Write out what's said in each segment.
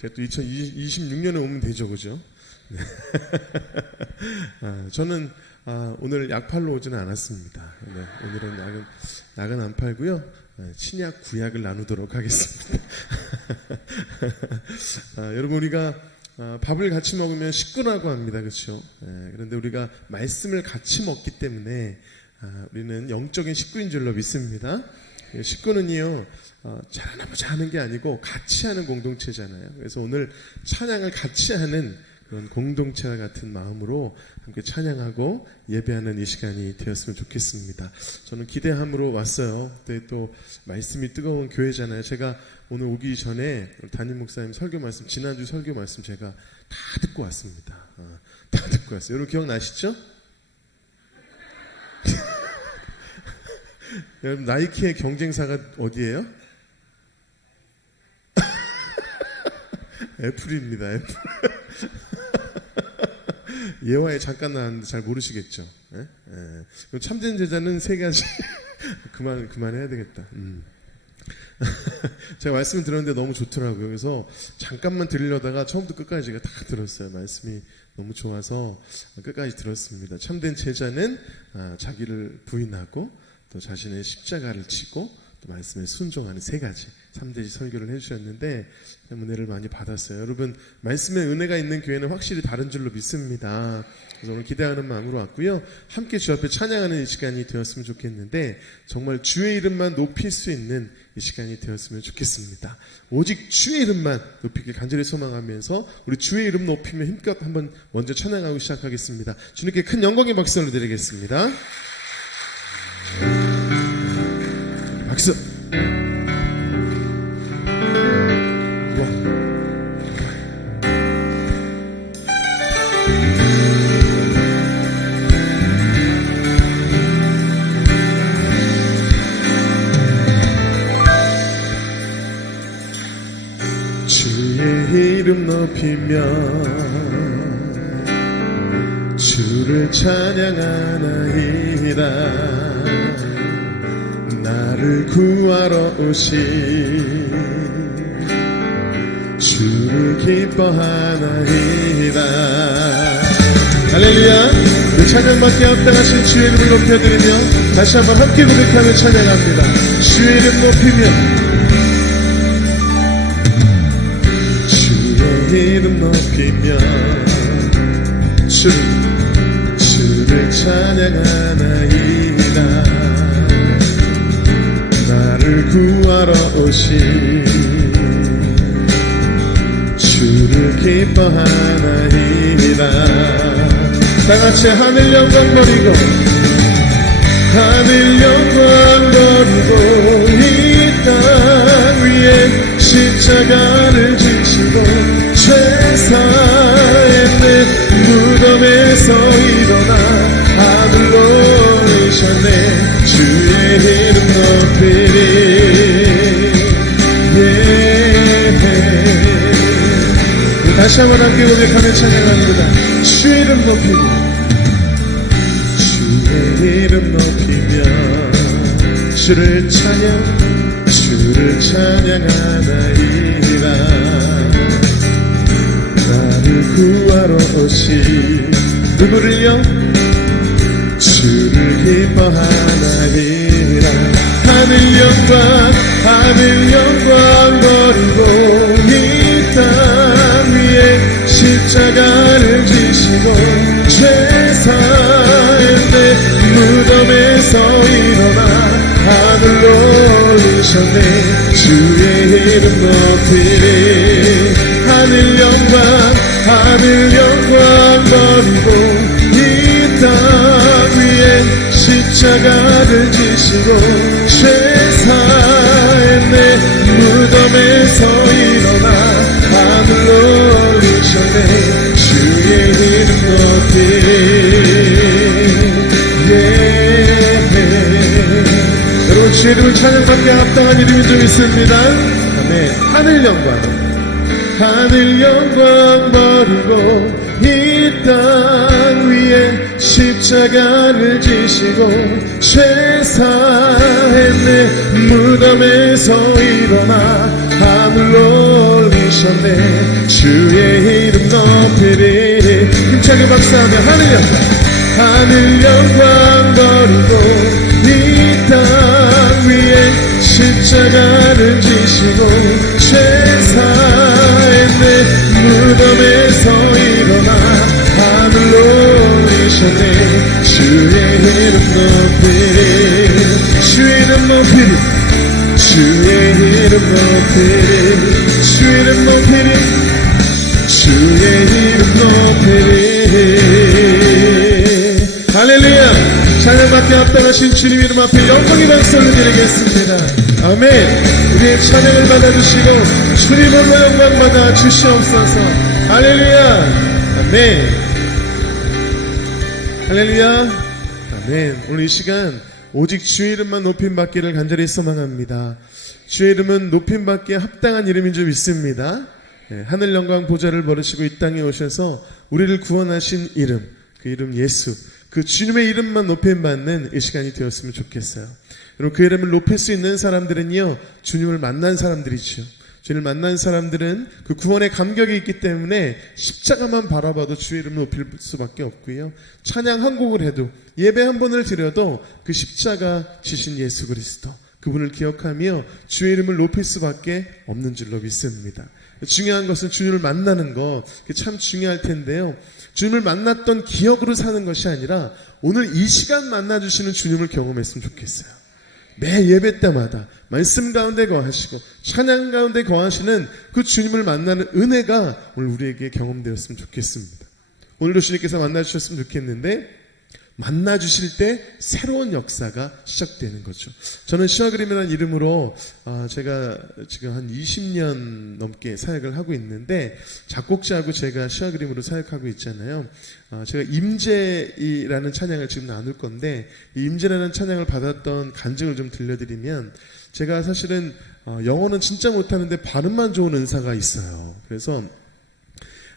제가 또 2026년에 오면 되죠, 그죠? 네. 저는 오늘 약 팔러 오지는 않았습니다. 네, 오늘은 약은 안 팔고요. 신약, 구약을 나누도록 하겠습니다. 여러분, 우리가 밥을 같이 먹으면 식구라고 합니다. 그렇죠? 그런데 우리가 말씀을 같이 먹기 때문에 우리는 영적인 식구인 줄로 믿습니다. 식구는요, 잘하나보자 하는 게 아니고 같이 하는 공동체잖아요. 그래서 오늘 찬양을 같이 하는 그런 공동체와 같은 마음으로 함께 찬양하고 예배하는 이 시간이 되었으면 좋겠습니다. 저는 기대함으로 왔어요. 그때 또 말씀이 뜨거운 교회잖아요. 제가 오늘 오기 전에 담임 목사님 설교 말씀, 지난주 설교 말씀 제가 다 듣고 왔습니다. 다 듣고 왔어요. 여러분 기억나시죠? 여러분 나이키의 경쟁사가 어디예요? 애플입니다. 애플. 예화에 잠깐 나왔는데 잘 모르시겠죠? 참된 제자는 세 가지. 그만해야 되겠다. 제가 말씀을 들었는데 너무 좋더라고요. 그래서 잠깐만 들으려다가 처음부터 끝까지 제가 다 들었어요. 말씀이 너무 좋아서 끝까지 들었습니다. 참된 제자는 자기를 부인하고 또 자신의 십자가를 지고 또 말씀에 순종하는 세 가지 3대지 설교를 해주셨는데 은혜를 많이 받았어요. 여러분 말씀에 은혜가 있는 교회는 확실히 다른 줄로 믿습니다. 그래서 오늘 기대하는 마음으로 왔고요. 함께 주 앞에 찬양하는 이 시간이 되었으면 좋겠는데 정말 주의 이름만 높일 수 있는 이 시간이 되었으면 좋겠습니다. 오직 주의 이름만 높이길 간절히 소망하면서 우리 주의 이름 높이며 힘껏 한번 먼저 찬양하고 시작하겠습니다. 주님께 큰 영광의 박수를 드리겠습니다. 박수. 주의 이름 높이며 주를 찬양하나이다. 나를 구하러 오신 주를 기뻐하나이다. 할렐루야. 그 찬양받게 합당하신 주의 이름을 높여드리며 다시 한번 함께 고백하며 찬양합니다. 주의 이름 높이며 주의 이름 높이며 주를 찬양하나이다. 나를 구하러 오신 주를 기뻐하나이다. 다같이 하늘 영광 버리고 하늘 영광 버리고 이 땅 위에 십자가를 지시고 죄사했네. 무덤에서 일어나 하늘로 오르셨네. 주의 이름 높이리. 다시 한번 함께 고백하며 찬양합니다. 주의 이름 높이고 주의 이름 높이며 주를 찬양하나이다. 나를 구하러 오신 누구를요? 주를 기뻐하나이다. 하늘 영광 버리고 이 땅 위에 십자가를 지시고 죄사했네. 무덤에서 일어나 하늘로 오르셨네. 주의 이름 높이리. 하늘 영광 버리고 이 땅 위에 십자가를 지시고 죄사했네. 무덤에서 일어나 하늘로 오르셨네. 주의 이름 높이리. 여러분 주의 이름을 찬양받게 합당한 이름이 좀 있습니다. 아멘. 하늘 영광 버리고 이 땅 위에 십자가를 지시고 죄사했네. 무덤에서 일어나 하늘로 올리셨네. 올리셨네. 주의 이름 높이리. 힘차게 박수하며 하늘 영광 버리고 이 땅 위에 십자가를 지시고 죄사의 내 무덤에서 일어나 하늘로 올리셨네. 주의 이름 높이리. 주의 이름 높이리. 주의 이름 높이리. 주의 이름 높이리. 주의 이름 높이리. 할렐루야. 찬양받게 합당하신 주님 이름 앞에 영광의 박수를 드리겠습니다. 아멘. 우리의 찬양을 받아주시고 주님 홀로 영광 받아 주시옵소서. 할렐루야. 아멘. 할렐루야. 아멘. 오늘 이 시간 오직 주의 이름만 높임받기를 간절히 소망합니다. 주의 이름은 높임받기에 합당한 이름인 줄 믿습니다. 하늘 영광 보좌를 버리시고 이 땅에 오셔서 우리를 구원하신 이름, 그 이름 예수, 그 주님의 이름만 높임받는 이 시간이 되었으면 좋겠어요. 여러분, 그 이름을 높일 수 있는 사람들은요, 주님을 만난 사람들이죠. 주님을 만난 사람들은 그 구원의 감격이 있기 때문에 십자가만 바라봐도 주의 이름을 높일 수밖에 없고요. 찬양 한 곡을 해도, 예배 한 번을 드려도 그 십자가 지신 예수 그리스도, 그분을 기억하며 주의 이름을 높일 수밖에 없는 줄로 믿습니다. 중요한 것은 주님을 만나는 것, 그게 참 중요할 텐데요. 주님을 만났던 기억으로 사는 것이 아니라 오늘 이 시간 만나주시는 주님을 경험했으면 좋겠어요. 매 예배 때마다 말씀 가운데 거하시고 찬양 가운데 거하시는 그 주님을 만나는 은혜가 오늘 우리에게 경험되었으면 좋겠습니다. 오늘도 주님께서 만나주셨으면 좋겠는데, 만나주실 때 새로운 역사가 시작되는 거죠. 저는 시와그림이라는 이름으로 제가 지금 한 20년 넘게 사역을 하고 있는데, 작곡자하고 제가 시와그림으로 사역하고 있잖아요. 제가 임재이라는 찬양을 지금 나눌 건데, 이 임재라는 찬양을 받았던 간증을 좀 들려드리면, 제가 사실은 영어는 진짜 못하는데 발음만 좋은 은사가 있어요. 그래서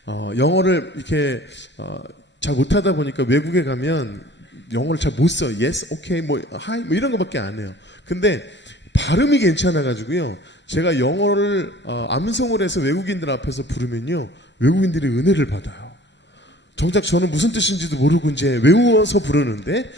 영어를 이렇게 잘 못하다 보니까 외국에 가면 영어를 잘 못 써. yes, okay, 뭐 hi, 뭐 이런 거밖에 안 해요. 근데 발음이 괜찮아가지고요, 제가 영어를 암송을 해서 외국인들 앞에서 부르면요, 외국인들이 은혜를 받아요. 정작 저는 무슨 뜻인지도 모르고 이제 외워서 부르는데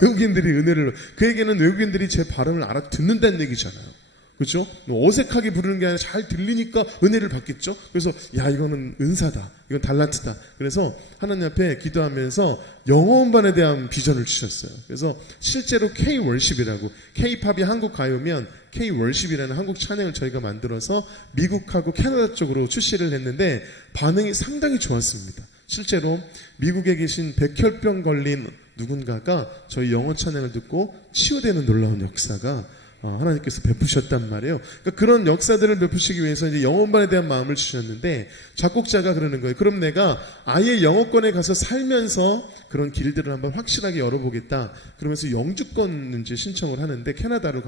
외국인들이 은혜를, 그에게는 외국인들이 제 발음을 알아듣는다는 얘기잖아요. 그렇죠? 어색하게 부르는 게 아니라 잘 들리니까 은혜를 받겠죠? 그래서 야, 이거는 은사다, 이건 달란트다. 그래서 하나님 앞에 기도하면서 영어 음반에 대한 비전을 주셨어요. 그래서 실제로 K-월십이라고, K-팝이 한국 가요면 K-월십이라는 한국 찬양을 저희가 만들어서 미국하고 캐나다 쪽으로 출시를 했는데 반응이 상당히 좋았습니다. 실제로 미국에 계신 백혈병 걸린 누군가가 저희 영어 찬양을 듣고 치유되는 놀라운 역사가 하나님께서 베푸셨단 말이에요. 그러니까 그런 역사들을 베푸시기 위해서 이제 영어반에 대한 마음을 주셨는데, 작곡자가 그러는 거예요. 그럼 내가 아예 영어권에 가서 살면서 그런 길들을 한번 확실하게 열어보겠다. 그러면서 영주권 이제 신청을 하는데, 캐나다로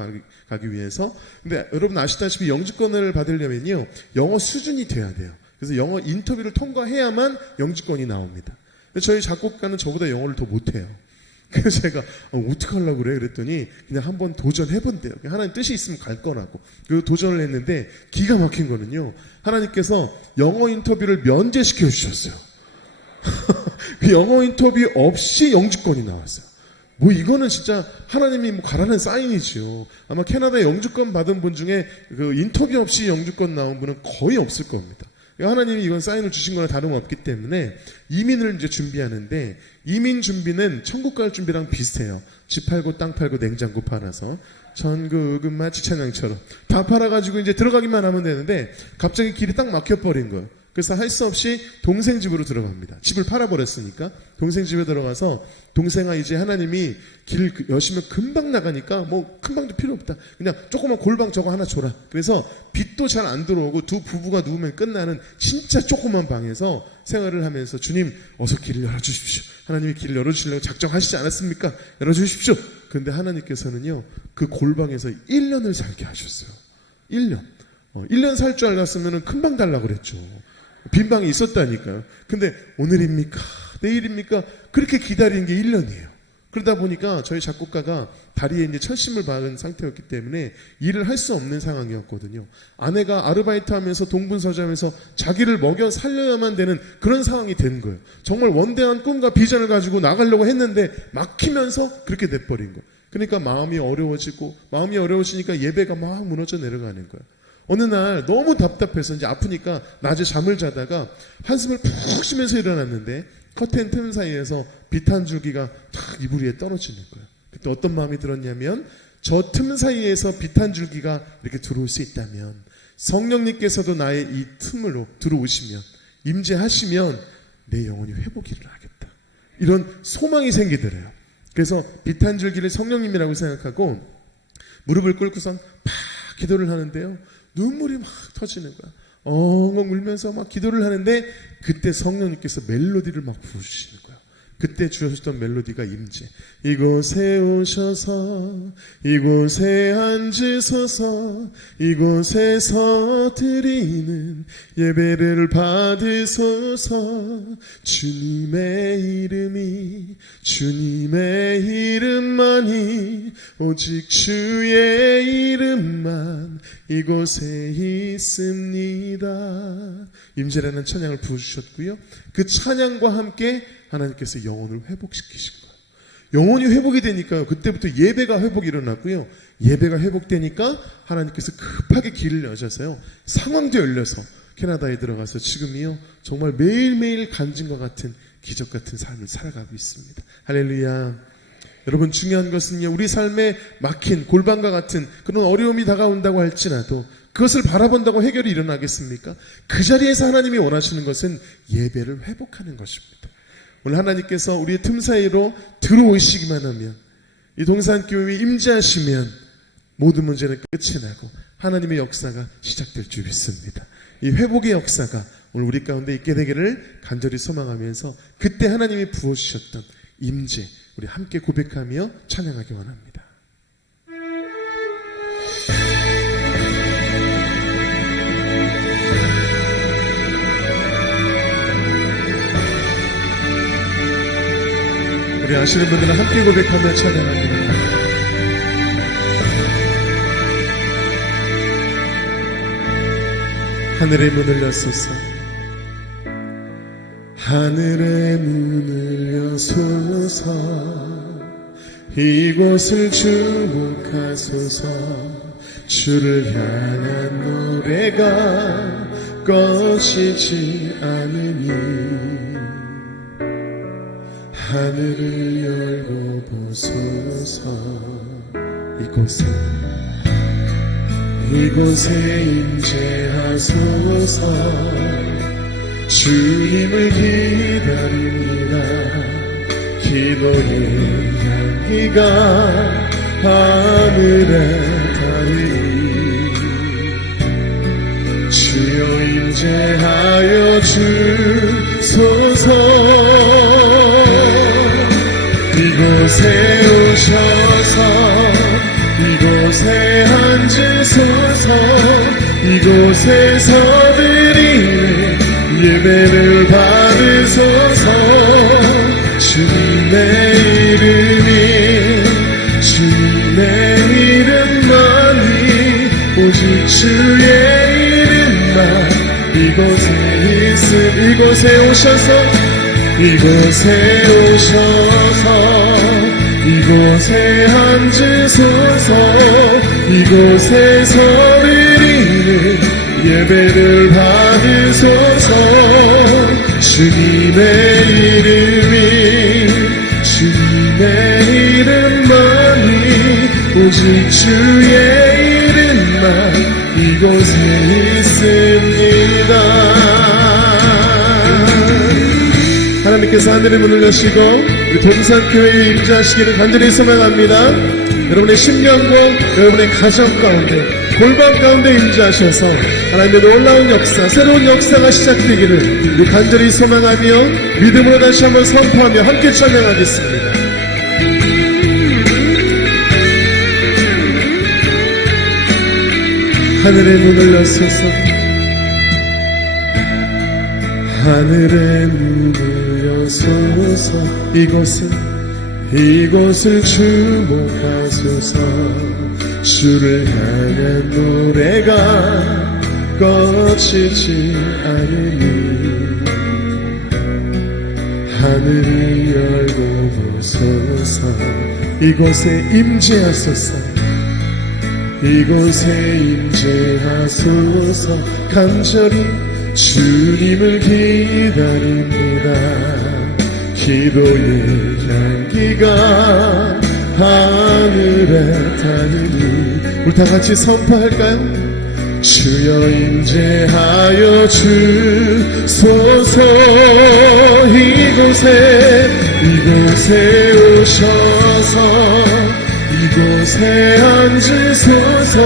가기 위해서. 근데 여러분 아시다시피 영주권을 받으려면요, 영어 수준이 돼야 돼요. 그래서 영어 인터뷰를 통과해야만 영주권이 나옵니다. 저희 작곡가는 저보다 영어를 더 못해요. 그래서 제가 어떡하려고 그래? 그랬더니 그냥 한번 도전해본대요. 하나님 뜻이 있으면 갈 거라고. 그리고 도전을 했는데 기가 막힌 거는요, 하나님께서 영어 인터뷰를 면제시켜 주셨어요. 그 영어 인터뷰 없이 영주권이 나왔어요. 뭐 이거는 진짜 하나님이 뭐 가라는 사인이죠. 아마 캐나다 영주권 받은 분 중에 그 인터뷰 없이 영주권 나온 분은 거의 없을 겁니다. 하나님이 이건 사인을 주신 거나 다름없기 때문에 이민을 이제 준비하는데, 이민 준비는 천국 갈 준비랑 비슷해요. 집 팔고 땅 팔고 냉장고 팔아서 전국은 마치 찬양처럼 다 팔아가지고 이제 들어가기만 하면 되는데, 갑자기 길이 딱 막혀버린 거예요. 그래서 할 수 없이 동생 집으로 들어갑니다. 집을 팔아버렸으니까 동생 집에 들어가서, 동생아 이제 하나님이 길 여시면 금방 나가니까 뭐 큰 방도 필요 없다, 그냥 조그만 골방 저거 하나 줘라. 그래서 빛도 잘 안 들어오고 두 부부가 누우면 끝나는 진짜 조그만 방에서 생활을 하면서, 주님 어서 길을 열어주십시오. 하나님이 길을 열어주시려고 작정하시지 않았습니까? 열어주십시오. 그런데 하나님께서는요, 그 골방에서 1년을 살게 하셨어요. 1년. 1년 살 줄 알았으면 금방 달라고 그랬죠. 빈 방이 있었다니까요. 근데 오늘입니까? 내일입니까? 그렇게 기다린 게 1년이에요. 그러다 보니까 저희 작곡가가 다리에 이제 철심을 박은 상태였기 때문에 일을 할 수 없는 상황이었거든요. 아내가 아르바이트 하면서 동분서주하면서 자기를 먹여 살려야만 되는 그런 상황이 된 거예요. 정말 원대한 꿈과 비전을 가지고 나가려고 했는데 막히면서 그렇게 돼버린 거예요. 그러니까 마음이 어려워지니까 예배가 막 무너져 내려가는 거예요. 어느 날 너무 답답해서 이제 아프니까 낮에 잠을 자다가 한숨을 푹 쉬면서 일어났는데 커튼 틈 사이에서 빛 한 줄기가 탁 이불 위에 떨어지는 거예요. 그때 어떤 마음이 들었냐면 저 틈 사이에서 빛 한 줄기가 이렇게 들어올 수 있다면 성령님께서도 나의 이 틈으로 들어오시면 임재하시면 내 영혼이 회복이 일어나겠다. 이런 소망이 생기더래요. 그래서 빛 한 줄기를 성령님이라고 생각하고 무릎을 꿇고선 막 기도를 하는데요. 눈물이 막 터지는 거야. 엉엉 울면서 막 기도를 하는데 그때 성령님께서 멜로디를 막 부르시는 거예요. 그때 주셨던 멜로디가 임재. 이곳에 오셔서 이곳에 앉으소서 이곳에서 드리는 예배를 받으소서 주님의 이름만이 오직 주의 이름만 이곳에 있습니다. 임재라는 찬양을 부르셨고요. 그 찬양과 함께 하나님께서 영혼을 회복시키신 거예요. 영혼이 회복이 되니까요. 그때부터 예배가 회복이 일어났고요. 예배가 회복되니까 하나님께서 급하게 길을 여셔서요. 상황도 열려서 캐나다에 들어가서 지금이요. 정말 매일매일 간증과 같은 기적 같은 삶을 살아가고 있습니다. 할렐루야. 여러분 중요한 것은요. 우리 삶에 막힌 골방과 같은 그런 어려움이 다가온다고 할지라도 그것을 바라본다고 해결이 일어나겠습니까? 그 자리에서 하나님이 원하시는 것은 예배를 회복하는 것입니다. 오늘 하나님께서 우리의 틈 사이로 들어오시기만 하면 이 동산교회에 임재하시면 모든 문제는 끝이 나고 하나님의 역사가 시작될 줄 믿습니다. 이 회복의 역사가 오늘 우리 가운데 있게 되기를 간절히 소망하면서 그때 하나님이 부어주셨던 임재 우리 함께 고백하며 찬양하기 원합니다. 우리 아시는 분들은 함께 고백하며 찬양하기 원합니다. 하늘의 문을 여소서 하늘의 문을 여소서 이곳을 주목하소서 주를 향한 노래가 꺼지지 않으니 하늘을 열고 보소서 이곳에 임재하소서 주님을 기다립니다. 기도의 향기가 하늘에 닿으니 주여 임재하여 주소서 이곳에 오셔서 이곳에 앉으소서 이곳에서 드리는 예배를 받으소서 주님의 이름만이 오직 주의 이름만 이곳에 오셔서 이곳에 앉으소서 이곳에서 드리는 예배를 받으소서 주님의 이름만이 오직 주의 이름만 이곳에 있습니다. 하나님께서 하늘의 문을 여시고 우리 동산교회에 임재하시기를 간절히 소망합니다. 여러분의 심령과 여러분의 가정 가운데 골방 가운데 임재하셔서 하나님의 놀라운 역사 새로운 역사가 시작되기를 우리 간절히 소망하며 믿음으로 다시 한번 선포하며 함께 찬양하겠습니다. 하늘의 문을 여소서 하늘의 문을 여소서 이곳을 주목하소서. 주를 향한 노래가 꺼지지 않으니 하늘을 열고 보소서. 이곳에 임재하소서. 이곳에 임재하소서. 간절히 주님을 기다립니다. 기도의 향기가 하늘에 닿으니 우리 다 같이 선포할까요? 주여 임재하여 주소서. 이곳에 오셔서 이곳에 앉으소서.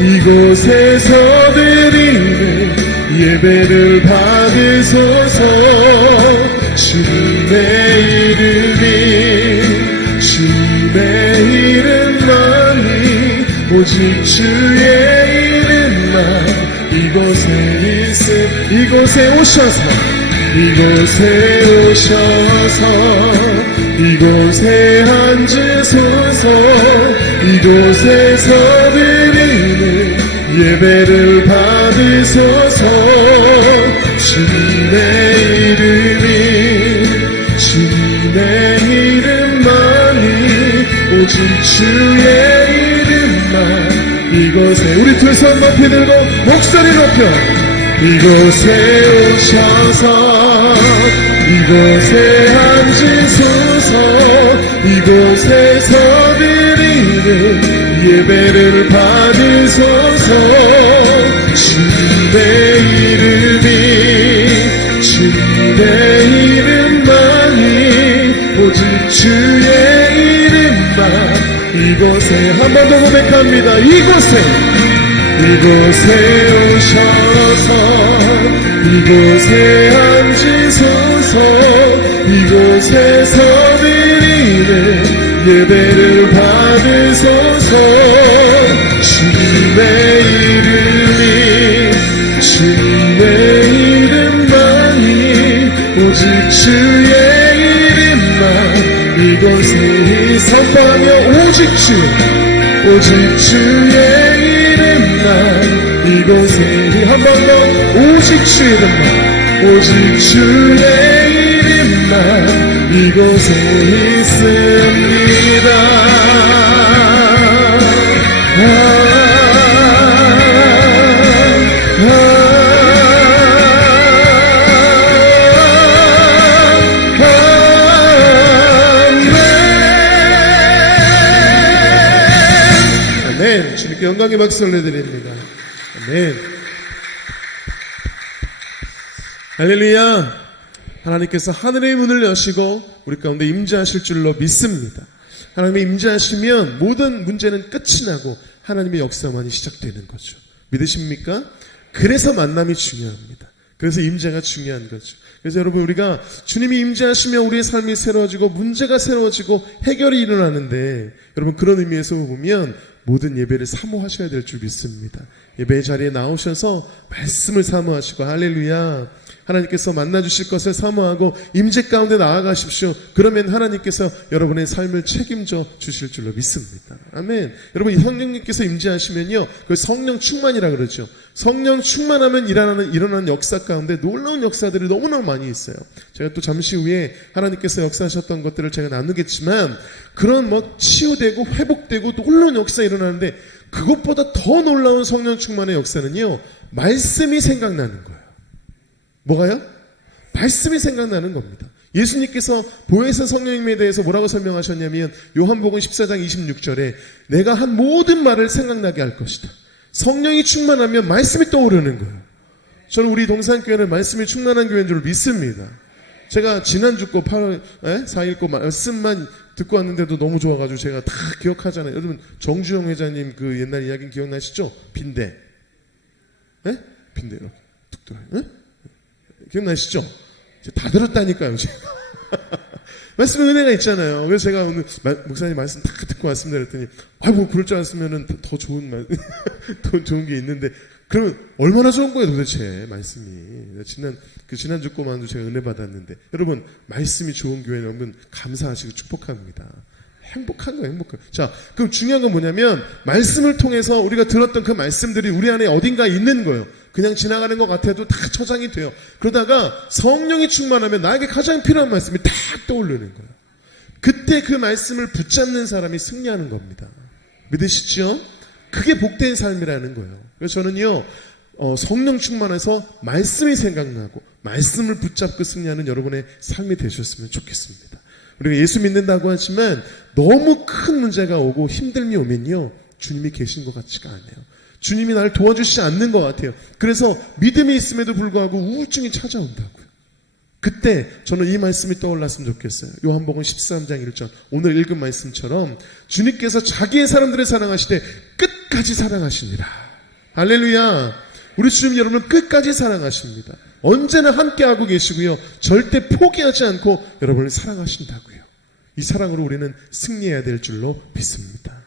이곳에서 드리는 예배를 받으소서. 주님의 이름만이 오직 주의 이름만 이곳에 있음. 이곳에 오셔서 이곳에 앉으소서. 이곳에서 드리는 예배를 받으소서. 주님의 이름만이 오직 주의 이름만 이곳에 우리 두 손 높이 들고 목소리 높여 이곳에 오셔서 이곳에 앉으소서. 이곳에서 드리는 예배를 받으소서. 주님의 이름만이 오직 주의 이름만 이곳에 한 번 더 고백합니다. 이곳에 오셔서 이곳에 앉으소서. 이곳에서 드리는 예배를 받으소서. 주님의 이름만이 오직 주의 이름만 이곳에 선포하며 오직 주의 이름만 이곳에 한 번 더 오직 주의 이름만 이곳에 있습니다. 아멘. 주님께 영광의 박수 올려드립니다. 아멘. 할렐루야. 하나님께서 하늘의 문을 여시고 우리 가운데 임재하실 줄로 믿습니다. 하나님이 임재하시면 모든 문제는 끝이 나고 하나님의 역사만이 시작되는 거죠. 믿으십니까? 그래서 만남이 중요합니다. 그래서 임재가 중요한 거죠. 그래서 여러분 우리가 주님이 임재하시면 우리의 삶이 새로워지고 문제가 새로워지고 해결이 일어나는데 여러분 그런 의미에서 보면 모든 예배를 사모하셔야 될 줄 믿습니다. 예배의 자리에 나오셔서 말씀을 사모하시고 할렐루야 하나님께서 만나주실 것을 사모하고 임재 가운데 나아가십시오. 그러면 하나님께서 여러분의 삶을 책임져 주실 줄로 믿습니다. 아멘. 여러분 성령님께서 임재하시면요 그 성령 충만이라 그러죠. 성령 충만하면 일어나는 역사 가운데 놀라운 역사들이 너무너무 많이 있어요. 제가 또 잠시 후에 하나님께서 역사하셨던 것들을 제가 나누겠지만 그런 치유되고 회복되고 놀라운 역사 일어나는데 그것보다 더 놀라운 성령 충만의 역사는요 말씀이 생각나는 거예요. 뭐가요? 말씀이 생각나는 겁니다. 예수님께서 보혜사 성령님에 대해서 뭐라고 설명하셨냐면 요한복음 14장 26절에 내가 한 모든 말을 생각나게 할 것이다. 성령이 충만하면 말씀이 떠오르는 거예요. 저는 우리 동산교회는 말씀이 충만한 교회인 줄 믿습니다. 제가 지난주 거 4일 거 말씀만 듣고 왔는데도 너무 좋아가지고 제가 다 기억하잖아요. 여러분 정주영 회장님 그 옛날 이야기 기억나시죠? 빈대. 빈대 이렇게 툭 들어요. 기억나시죠? 다 들었다니까요, 제가. 말씀에 은혜가 있잖아요. 그래서 제가 오늘 목사님 말씀 다 듣고 왔습니다. 그랬더니, 그럴 줄 알았으면 더 좋은 더 좋은 게 있는데, 그러면 얼마나 좋은 거예요, 도대체 말씀이. 지난주 거만도 제가 은혜 받았는데, 여러분 말씀이 좋은 교회 여러분 감사하시고 축복합니다. 행복한 거예요, 행복한. 자, 그럼 중요한 건 뭐냐면 말씀을 통해서 우리가 들었던 그 말씀들이 우리 안에 어딘가 있는 거예요. 그냥 지나가는 것 같아도 다 저장이 돼요. 그러다가 성령이 충만하면 나에게 가장 필요한 말씀이 딱 떠오르는 거예요. 그때 그 말씀을 붙잡는 사람이 승리하는 겁니다. 믿으시죠? 그게 복된 삶이라는 거예요. 그래서 저는요, 성령 충만해서 말씀이 생각나고 말씀을 붙잡고 승리하는 여러분의 삶이 되셨으면 좋겠습니다. 우리가 예수 믿는다고 하지만 너무 큰 문제가 오고 힘듦이 오면요, 주님이 계신 것 같지가 않아요. 주님이 나를 도와주시지 않는 것 같아요. 그래서 믿음이 있음에도 불구하고 우울증이 찾아온다고요. 그때 저는 이 말씀이 떠올랐으면 좋겠어요. 요한복음 13장 1절 오늘 읽은 말씀처럼 주님께서 자기의 사람들을 사랑하시되 끝까지 사랑하시니라. 할렐루야. 우리 주님 여러분을 끝까지 사랑하십니다. 언제나 함께하고 계시고요, 절대 포기하지 않고 여러분을 사랑하신다고요. 이 사랑으로 우리는 승리해야 될 줄로 믿습니다.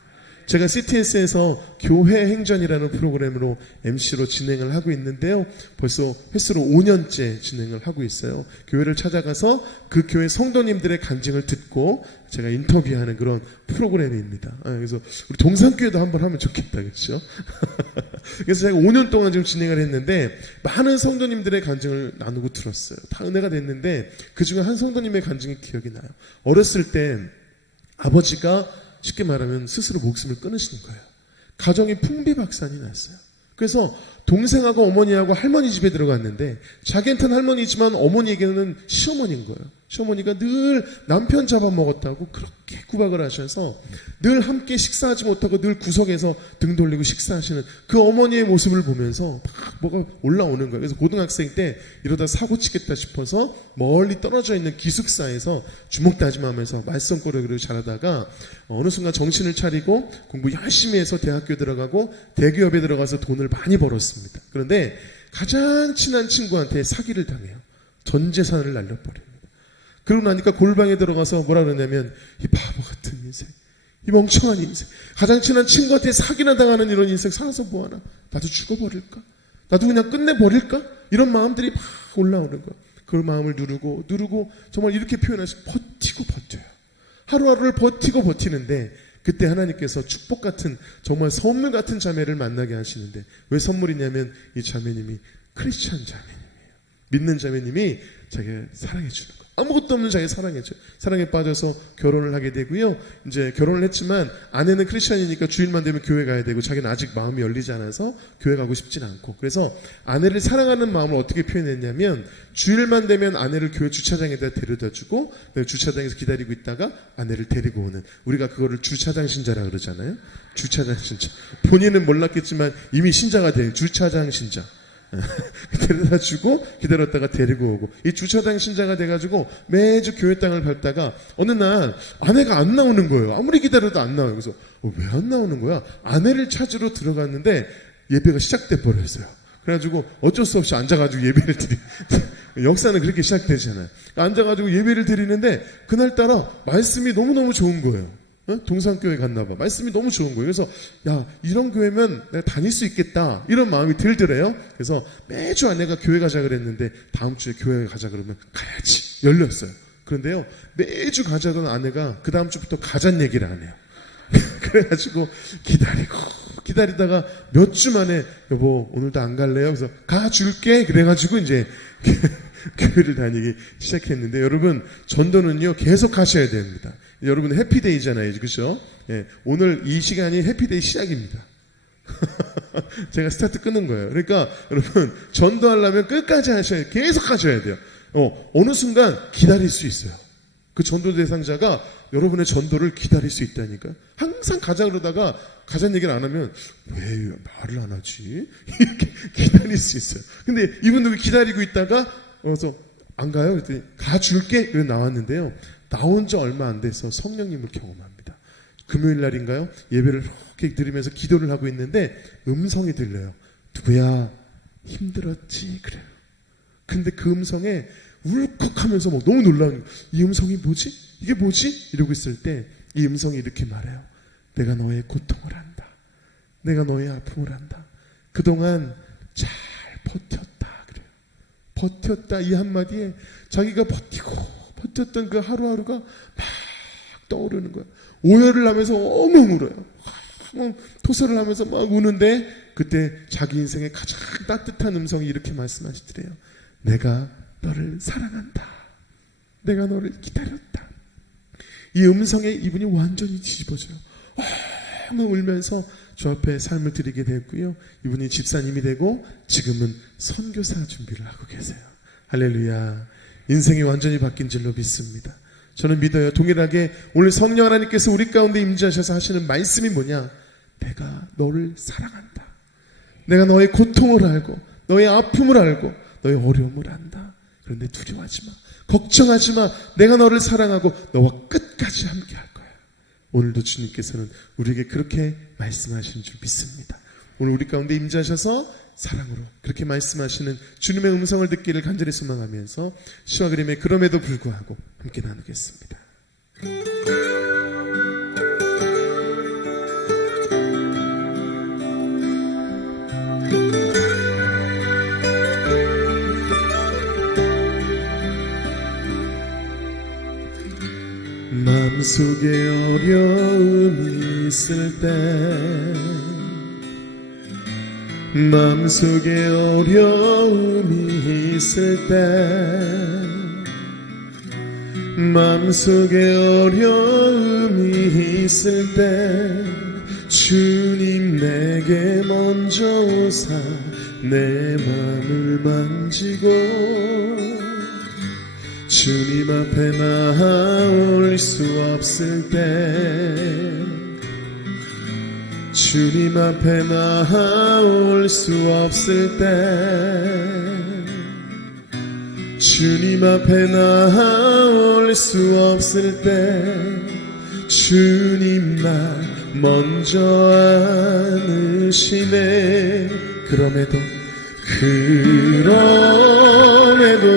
제가 CTS에서 교회 행전이라는 프로그램으로 MC로 진행을 하고 있는데요, 벌써 횟수로 5년째 진행을 하고 있어요. 교회를 찾아가서 그 교회 성도님들의 간증을 듣고 제가 인터뷰하는 그런 프로그램입니다. 그래서 우리 동산교회도 한번 하면 좋겠다, 그렇죠? 그래서 제가 5년 동안 지금 진행을 했는데 많은 성도님들의 간증을 나누고 들었어요. 다 은혜가 됐는데 그 중에 한 성도님의 간증이 기억이 나요. 어렸을 때 아버지가 쉽게 말하면 스스로 목숨을 끊으시는 거예요. 가정이 풍비박산이 났어요. 그래서 동생하고 어머니하고 할머니 집에 들어갔는데 자기한테는 할머니지만 어머니에게는 시어머니인 거예요. 시어머니가 늘 남편 잡아먹었다고 그렇게 구박을 하셔서 늘 함께 식사하지 못하고 늘 구석에서 등 돌리고 식사하시는 그 어머니의 모습을 보면서 막 뭐가 올라오는 거예요. 그래서 고등학생 때 이러다 사고 치겠다 싶어서 멀리 떨어져 있는 기숙사에서 주먹다짐하면서 말썽거리고 잘하다가 어느 순간 정신을 차리고 공부 열심히 해서 대학교 들어가고 대기업에 들어가서 돈을 많이 벌었습니다. 그런데 가장 친한 친구한테 사기를 당해요. 전 재산을 날려버립니다. 그러고 나니까 골방에 들어가서 뭐라 그러냐면 이 바보 같은 인생, 이 멍청한 인생, 가장 친한 친구한테 사기나 당하는 이런 인생 살아서 뭐하나, 나도 죽어버릴까, 나도 그냥 끝내버릴까, 이런 마음들이 막 올라오는 거야. 그 마음을 누르고 정말 이렇게 표현해서 버티고 버텨요. 하루하루를 버티고 버티는데 그때 하나님께서 축복 같은 정말 선물 같은 자매를 만나게 하시는데, 왜 선물이냐면 이 자매님이 크리스찬 자매님이에요. 믿는 자매님이 자기를 사랑해 주는 거예요. 아무것도 없는 자기 사랑해줘요. 사랑에 빠져서 결혼을 하게 되고요. 이제 결혼을 했지만 아내는 크리스찬이니까 주일만 되면 교회 가야 되고 자기는 아직 마음이 열리지 않아서 교회 가고 싶진 않고, 그래서 아내를 사랑하는 마음을 어떻게 표현했냐면 주일만 되면 아내를 교회 주차장에다 데려다주고 주차장에서 기다리고 있다가 아내를 데리고 오는, 우리가 그거를 주차장 신자라 그러잖아요. 주차장 신자. 본인은 몰랐겠지만 이미 신자가 된 주차장 신자. 데려다 주고 기다렸다가 데리고 오고, 이 주차장 신자가 돼가지고 매주 교회 땅을 밟다가 어느 날 아내가 안 나오는 거예요. 아무리 기다려도 안 나와요. 그래서 왜 안 나오는 거야? 아내를 찾으러 들어갔는데 예배가 시작돼 버렸어요. 그래가지고 어쩔 수 없이 앉아가지고 예배를 역사는 그렇게 시작되잖아요. 앉아가지고 예배를 드리는데 그날따라 말씀이 너무너무 좋은 거예요. 동산교회 갔나봐. 말씀이 너무 좋은 거예요. 그래서 야, 이런 교회면 내가 다닐 수 있겠다, 이런 마음이 들더래요. 그래서 매주 아내가 교회 가자 그랬는데 다음 주에 교회 가자 그러면 가야지 열렸어요. 그런데요, 매주 가자던 아내가 그 다음 주부터 가자는 얘기를 안 해요. 그래가지고 기다리다가 몇 주 만에 여보 오늘도 안 갈래요? 그래서 가줄게. 그래가지고 이제 교회를 다니기 시작했는데, 여러분 전도는요 계속 하셔야 됩니다. 여러분 해피데이잖아요, 그렇죠? 예, 오늘 이 시간이 해피데이 시작입니다. 제가 스타트 끄는 거예요. 그러니까 여러분 전도하려면 끝까지 하셔야 돼요. 계속 하셔야 돼요. 어느 순간 기다릴 수 있어요. 그 전도 대상자가 여러분의 전도를 기다릴 수 있다니까. 항상 가자 그러다가 가자는 얘기를 안 하면 왜 말을 안 하지? 이렇게 기다릴 수 있어요. 근데 이분도 기다리고 있다가 그래서 안 가요? 그랬더니 가줄게. 그래 나왔는데요, 나온 지 얼마 안 돼서 성령님을 경험합니다. 금요일 날인가요? 예배를 이렇게 드리면서 기도를 하고 있는데 음성이 들려요. 누구야? 힘들었지? 그래요. 근데 그 음성에 울컥하면서 막 너무 놀라운 거예요. 이 음성이 뭐지? 이게 뭐지? 이러고 있을 때 이 음성이 이렇게 말해요. 내가 너의 고통을 안다. 내가 너의 아픔을 안다. 그동안 잘 버텼다 그래요. 버텼다 이 한마디에 자기가 버텼던 그 하루하루가 막 떠오르는 거야. 오열을 하면서 엉엉 울어요. 토설을 하면서 막 우는데 그때 자기 인생의 가장 따뜻한 음성이 이렇게 말씀하시더래요. 내가 너를 사랑한다. 내가 너를 기다렸다. 이 음성에 이분이 완전히 뒤집어져요. 엉엉 울면서 주 앞에 삶을 드리게 됐고요. 이분이 집사님이 되고 지금은 선교사 준비를 하고 계세요. 할렐루야. 인생이 완전히 바뀐 줄로 믿습니다. 저는 믿어요. 동일하게 오늘 성령 하나님께서 우리 가운데 임재하셔서 하시는 말씀이 뭐냐? 내가 너를 사랑한다. 내가 너의 고통을 알고 너의 아픔을 알고 너의 어려움을 안다. 그런데 두려워하지 마. 걱정하지 마. 내가 너를 사랑하고 너와 끝까지 함께 할 거야. 오늘도 주님께서는 우리에게 그렇게 말씀하시는 줄 믿습니다. 오늘 우리 가운데 임재하셔서 사랑으로 그렇게 말씀하시는 주님의 음성을 듣기를 간절히 소망하면서 시와 그림의 그럼에도 불구하고 함께 나누겠습니다. 마음속에 어려움이 있을 때 마음속에 어려움이 있을 때 마음속에 어려움이 있을 때 주님 내게 먼저 오사 내 마음을 만지고 주님 앞에 나올 수 없을 때 주님 앞에 나올 수 없을 때 주님 앞에 나올 수 없을 때 주님 날 먼저 안으시네. 그럼에도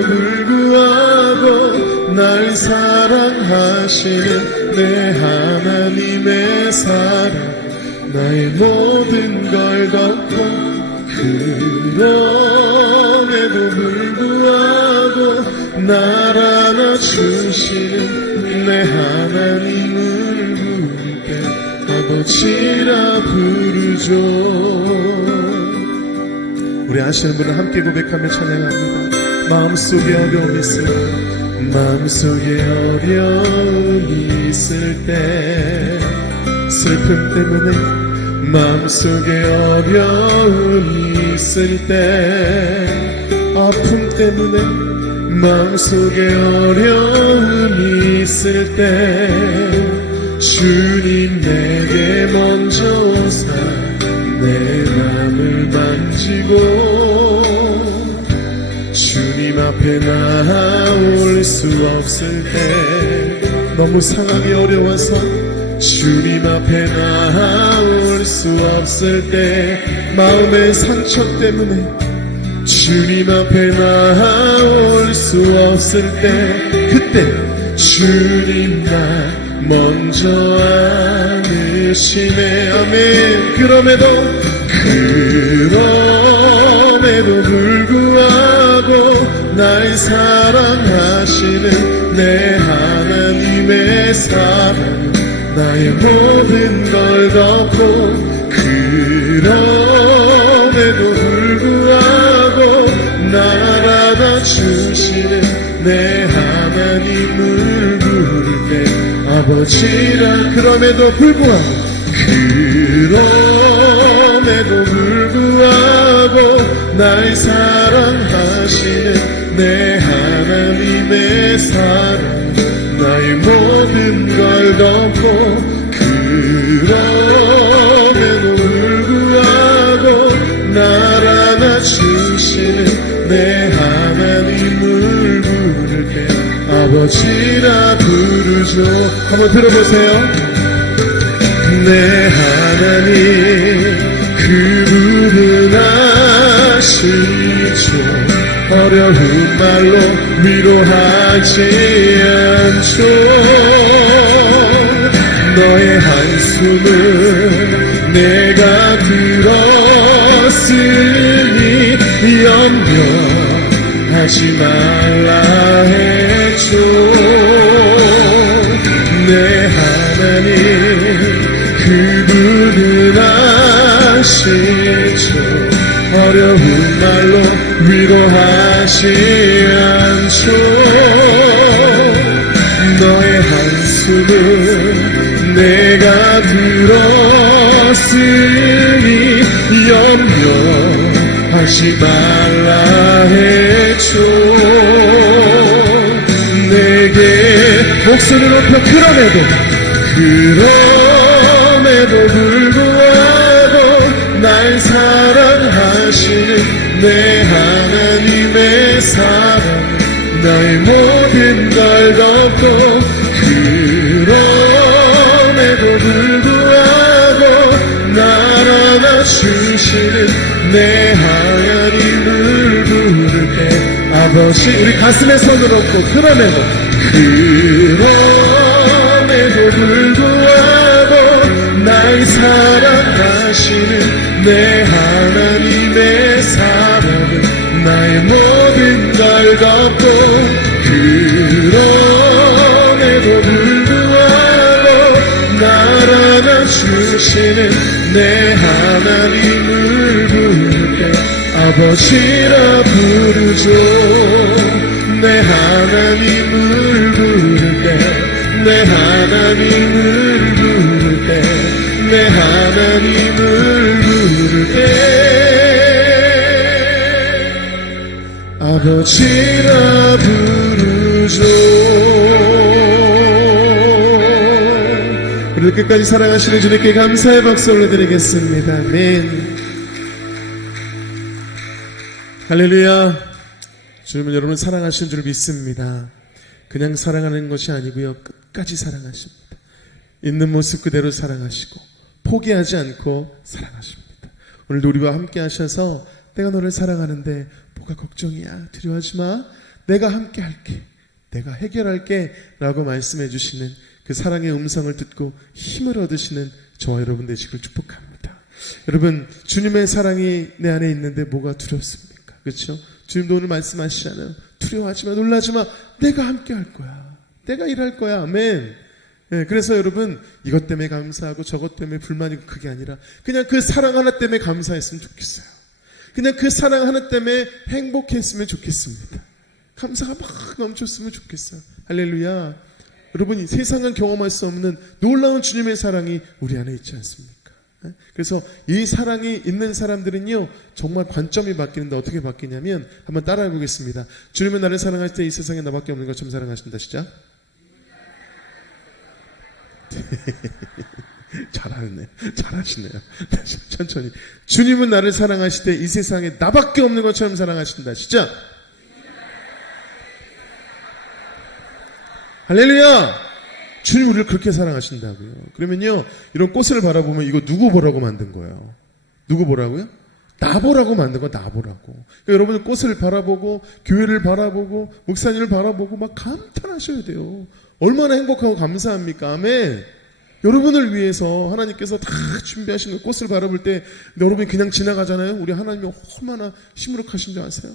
불구하고 날 사랑하시는 내 하나님의 사랑 나의 모든 걸 덮고 그럼에도 불구하고 날 안아주시는 내 하나님을 부를 때 아버지라 부르죠. 우리 아시는 분은 함께 고백하며 찬양합니다. 마음속에 어려움이 있을 때 마음속에 어려움이 있을 때 슬픔 때문에 마음속에 어려움이 있을 때 아픔 때문에 마음속에 어려움이 있을 때 주님 내게 먼저 오사 내 맘을 만지고 주님 앞에 나올 수 없을 때 너무 상황이 어려워서 주님 앞에 나올 수 없을 때 마음의 상처 때문에 주님 앞에 나올 수 없을 때 그때 주님 날 먼저 안으시네. 아멘. 그럼에도 불구하고 날 사랑하시는 내 하나님의 사랑 나의 모든 걸 덮고 그럼에도 불구하고 날 안아주시는 내 하나님을 부를 때 아버지라. 그럼에도 불구하고 날 사랑하시는 내 하나님의 사랑 나의 모든 걸 덮고 그럼에도 불구하고 날 안아주시는 내 하나님을 부를 때 아버지라 부르죠. 한번 들어보세요. 내 하나님 그 부분하시죠. 어려운 말로 위로하지 않죠. 너의 한숨을 내가 들었으니 하지 말라 했죠. 내 하나님 그분은 아시죠. 어려운 말로 위로하지 않죠. 너의 한숨은 내가 들었으니 염려하지 말라 했죠. 내게 목소리 높여 그럼에도 불구하고 날 사랑하시는 내 하나님의 사랑 나의 모든 걸 덮고 그럼에도 불구하고 날 안아주시는 내 하나님을 부를 때 아버지 우리 가슴에 손을 얹고 그럼에도 불구하고 날 사랑하시는 내 하나님의 사랑은 나의 모든 걸 덮고 그럼에도 불구하고 날 안아주시는 내 하나님을 부를 때 아버지라 부르죠. 내 하나님을 부를 때 내 하나님을 부를 때 내 하나님을 부를 때 아버지라 부르죠. 우리를 끝까지 사랑하시는 주님께 감사의 박수 올려드리겠습니다. 아멘. 할렐루야. 주님은 여러분을 사랑하시는 줄 믿습니다. 그냥 사랑하는 것이 아니고요, 끝까지 사랑하십니다. 있는 모습 그대로 사랑하시고 포기하지 않고 사랑하십니다. 오늘도 우리와 함께 하셔서 내가 너를 사랑하는데 뭐가 걱정이야, 두려워하지 마, 내가 함께 할게, 내가 해결할게 라고 말씀해 주시는 그 사랑의 음성을 듣고 힘을 얻으시는 저와 여러분 되시길 축복합니다. 여러분, 주님의 사랑이 내 안에 있는데 뭐가 두렵습니까? 그렇죠? 주님도 오늘 말씀하시잖아요. 두려워하지 마, 놀라지 마, 내가 함께 할 거야, 내가 일할 거야. 아멘. 네, 그래서 여러분, 이것 때문에 감사하고 저것 때문에 불만이고 그게 아니라 그냥 그 사랑 하나 때문에 감사했으면 좋겠어요. 그냥 그 사랑 하나 때문에 행복했으면 좋겠습니다. 감사가 막 넘쳤으면 좋겠어요. 할렐루야. 여러분, 이 세상은 경험할 수 없는 놀라운 주님의 사랑이 우리 안에 있지 않습니까? 그래서 이 사랑이 있는 사람들은요, 정말 관점이 바뀌는데 어떻게 바뀌냐면, 한번 따라해 보겠습니다. 주님은 나를 사랑할 때 이 세상에 나밖에 없는 것처럼 사랑하신다. 시작. 잘하시네요. 천천히. 주님은 나를 사랑하실 때 이 세상에 나밖에 없는 것처럼 사랑하신다. 시작. 할렐루야. 주님 우리를 그렇게 사랑하신다고요. 그러면요, 이런 꽃을 바라보면 이거 누구 보라고 만든 거예요? 누구 보라고요? 나 보라고 만든 거, 나 보라고. 그러니까 여러분은 꽃을 바라보고 교회를 바라보고 목사님을 바라보고 막 감탄하셔야 돼요. 얼마나 행복하고 감사합니까? 아멘. 여러분을 위해서 하나님께서 다 준비하신 거, 꽃을 바라볼 때 여러분이 그냥 지나가잖아요. 우리 하나님이 얼마나 시무룩하신 줄 아세요?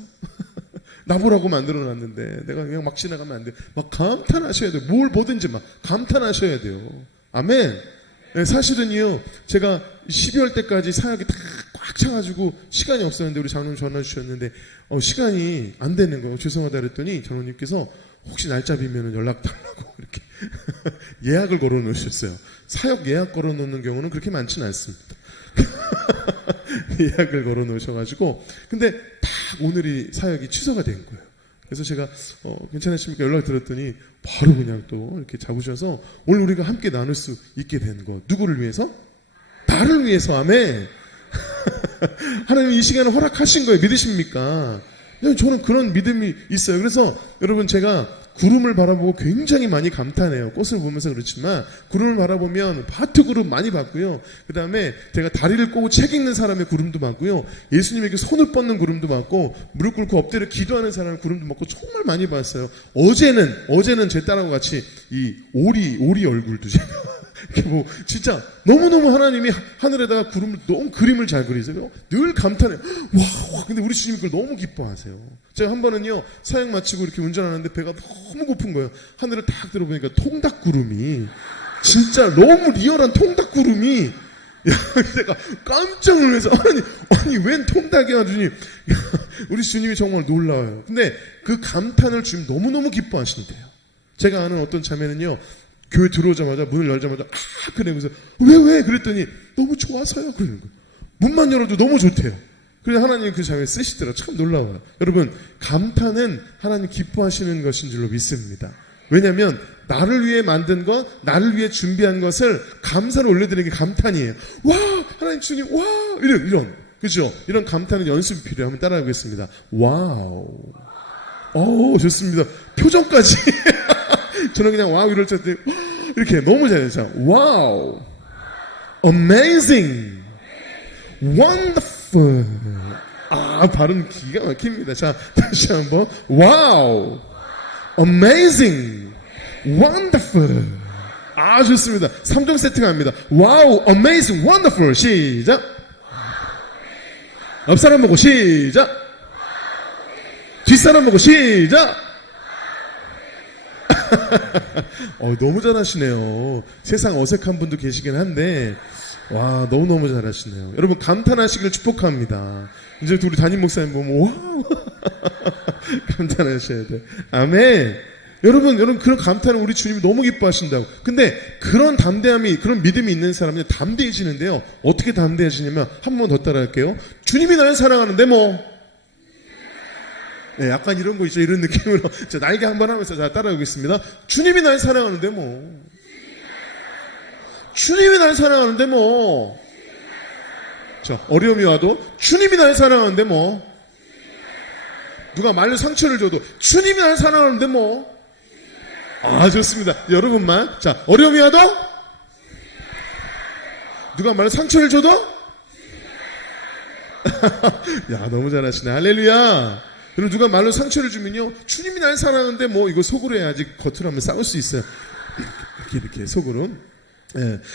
나보라고 만들어놨는데 내가 그냥 막 지나가면 안 돼요. 막 감탄하셔야 돼요. 뭘 보든지 막 감탄하셔야 돼요. 아멘. 네, 사실은요, 제가 12월 때까지 사역이 다 꽉 차가지고 시간이 없었는데 우리 장로님 전화 주셨는데 시간이 안 되는 거예요. 죄송하다 그랬더니 장로님께서 혹시 날짜 비면 연락 달라고 이렇게 예약을 걸어 놓으셨어요. 사역 예약 걸어 놓는 경우는 그렇게 많지는 않습니다. 예약을 걸어 놓으셔가지고, 근데 딱 오늘이 사역이 취소가 된 거예요. 그래서 제가 괜찮으십니까? 연락 드렸더니 바로 그냥 또 이렇게 잡으셔서 오늘 우리가 함께 나눌 수 있게 된 거. 누구를 위해서? 나를 위해서. 아멘. 하나님 이 시간을 허락하신 거예요. 믿으십니까? 저는 그런 믿음이 있어요. 그래서 여러분, 제가 구름을 바라보고 굉장히 많이 감탄해요. 꽃을 보면서 그렇지만 구름을 바라보면 바트 구름 많이 봤고요. 그 다음에 제가 다리를 꼬고 책 읽는 사람의 구름도 봤고요. 예수님에게 손을 뻗는 구름도 봤고, 무릎 꿇고 엎드려 기도하는 사람의 구름도 봤고, 정말 많이 봤어요. 어제는 제 딸하고 같이 이 오리 얼굴도 제가 이렇게 뭐 진짜 너무너무 하나님이 하늘에다가 구름을 너무 그림을 잘 그리세요. 늘 감탄해. 와, 근데 우리 주님이 그걸 너무 기뻐하세요. 제가 한 번은요 사역 마치고 이렇게 운전하는데 배가 너무 고픈 거예요. 하늘을 딱 들어보니까 통닭구름이 진짜 너무 리얼한 통닭구름이 내가 깜짝 놀라서 아니 웬 통닭이야 주님. 우리 주님이 정말 놀라워요. 근데 그 감탄을 주님 너무너무 기뻐하신대요. 제가 아는 어떤 자매는요 교회 들어오자마자 문을 열자마자 그러면서 왜 그랬더니 너무 좋아서요 그러는 거예요. 문만 열어도 너무 좋대요. 그래서 하나님이 그 자매 쓰시더라. 참 놀라워요. 여러분 감탄은 하나님 기뻐하시는 것인 줄로 믿습니다. 왜냐하면 나를 위해 만든 것, 나를 위해 준비한 것을 감사로 올려드리는 게 감탄이에요. 와 하나님 주님 와 이런 그죠? 이런 감탄은 연습이 필요해요. 한번 따라해보겠습니다. 와우. 좋습니다. 표정까지 저는 그냥 와우 이럴 때 이렇게 너무 잘해요. 와우, amazing, wonderful. 발음 기가 막힙니다. 자, 다시 한번 와우, amazing, wonderful. 좋습니다. 3종 세팅합니다. 와우, amazing, wonderful. 시작. 앞사람 보고 시작. 뒷사람 보고 시작. 너무 잘하시네요. 세상 어색한 분도 계시긴 한데 와 너무너무 잘하시네요. 여러분 감탄하시길 축복합니다. 이제 우리 담임 목사님 보면 와우 감탄하셔야 돼. 아멘. 여러분 그런 감탄을 우리 주님이 너무 기뻐하신다고. 근데 그런 담대함이 그런 믿음이 있는 사람은 담대해지는데요. 어떻게 담대해지냐면 한 번 더 따라할게요. 주님이 나를 사랑하는데 뭐 네, 약간 이런 거 있죠. 이런 느낌으로. 자, 날개 한번 하면서 자, 따라오겠습니다. 주님이 날 사랑하는데 뭐. 주님이 날 사랑하는데 뭐. 자, 어려움이 와도 주님이 날 사랑하는데 뭐. 누가 말로 상처를 줘도 주님이 날 사랑하는데 뭐. 좋습니다. 여러분만. 자, 어려움이 와도 누가 말로 상처를 줘도 야, 너무 잘하시네. 할렐루야. 여러분 누가 말로 상처를 주면요 주님이 날 사랑하는데 뭐 이거 속으로 해야지 겉으로 하면 싸울 수 있어요. 이렇게 속으로.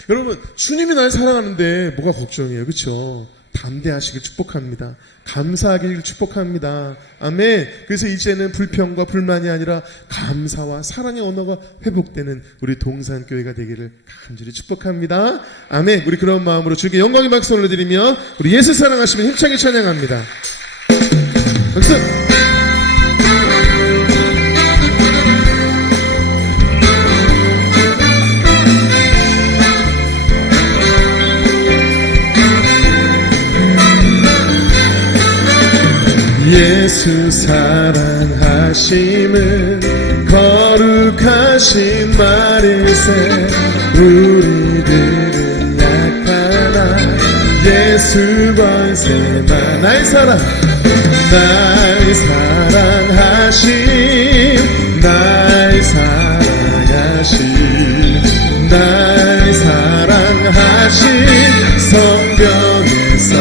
여러분 주님이 날 사랑하는데 뭐가 걱정이에요. 그렇죠? 담대하시길 축복합니다. 감사하길 축복합니다. 아멘. 그래서 이제는 불평과 불만이 아니라 감사와 사랑의 언어가 회복되는 우리 동산교회가 되기를 간절히 축복합니다. 아멘. 우리 그런 마음으로 주께 영광의 박수 올려드리며 우리 예수 사랑하시면 힘차게 찬양합니다. 박수. 예수 사랑하심은 거룩하신 말일세. 우리들은 약하나 예수 권세만 날 사랑하심 날 사랑하심 성경에서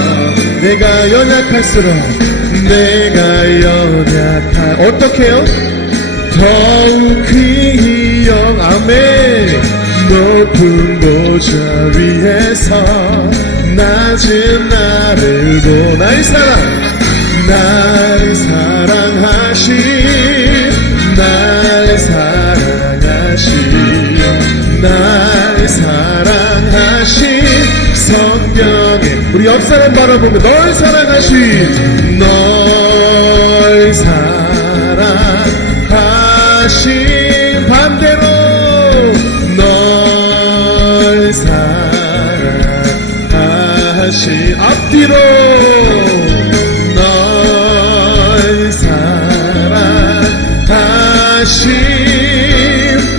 내가 연약할수록 어떻게요? 더욱 귀히 영 아멘. 높은 보좌 위에서 낮은 나를 보 날 사랑하심 성경에 우리 옆 사람 바라보면 널 사랑하심 반대로 널 사랑하심 앞뒤로 널 사랑하심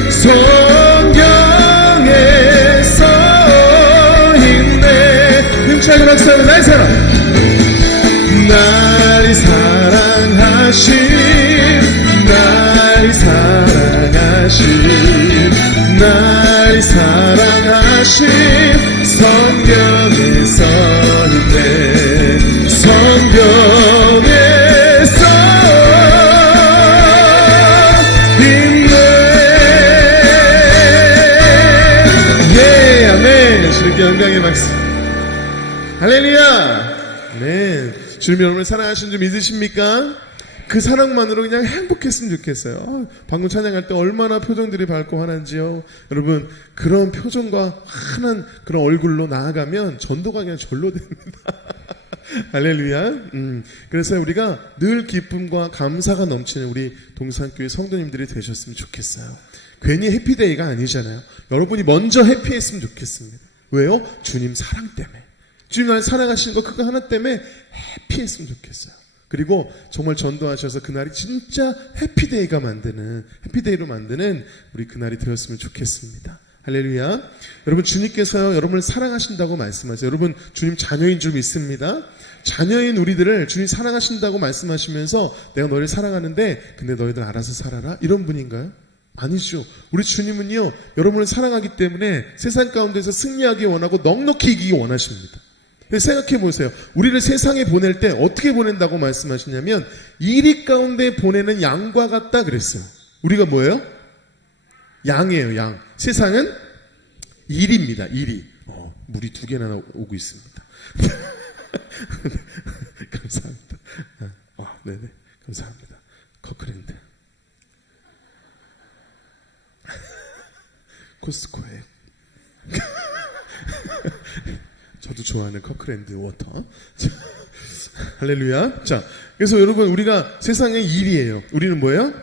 성경에 써있네. 힘차게 박수하면 날 사랑하심 성경에 써있네. 성경에 써있네. 주님 여러분을 사랑하시는 줄 믿으십니까? 그 사랑만으로 그냥 행복했으면 좋겠어요. 방금 찬양할 때 얼마나 표정들이 밝고 환한지요. 여러분 그런 표정과 환한 그런 얼굴로 나아가면 전도가 그냥 절로 됩니다. 할렐루야. 그래서 우리가 늘 기쁨과 감사가 넘치는 우리 동산교회 성도님들이 되셨으면 좋겠어요. 괜히 해피데이가 아니잖아요. 여러분이 먼저 해피했으면 좋겠습니다. 왜요? 주님 사랑 때문에. 주님 나를 사랑하시는 거 그거 하나 때문에 해피했으면 좋겠어요. 그리고 정말 전도하셔서 그날이 진짜 해피데이로 만드는 우리 그날이 되었으면 좋겠습니다. 할렐루야. 여러분 주님께서요 여러분을 사랑하신다고 말씀하세요. 여러분 주님 자녀인 줄 믿습니다. 자녀인 우리들을 주님 사랑하신다고 말씀하시면서 내가 너를 사랑하는데 근데 너희들 알아서 살아라 이런 분인가요? 아니죠. 우리 주님은요 여러분을 사랑하기 때문에 세상 가운데서 승리하기 원하고 넉넉히 이기기 원하십니다. 생각해 보세요. 우리를 세상에 보낼 때 어떻게 보낸다고 말씀하시냐면 이리 가운데 보내는 양과 같다 그랬어요. 우리가 뭐예요? 양이에요. 양. 세상은 이리입니다. 이리. 물이 2개나 오고 있습니다. 감사합니다. 네네. 감사합니다. 커크랜드. 코스트코에 저도 좋아하는 커크랜드 워터. 할렐루야. 자, 그래서 여러분 우리가 세상의 일이에요. 우리는 뭐예요?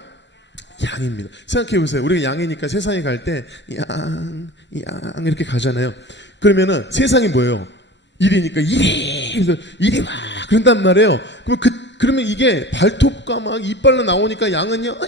양입니다. 생각해 보세요. 우리가 양이니까 세상에 갈 때 양 이렇게 가잖아요. 그러면은 세상이 뭐예요? 일이니까 일이 막 그런단 말이에요. 그러면 이게 발톱과 막 이빨로 나오니까 양은요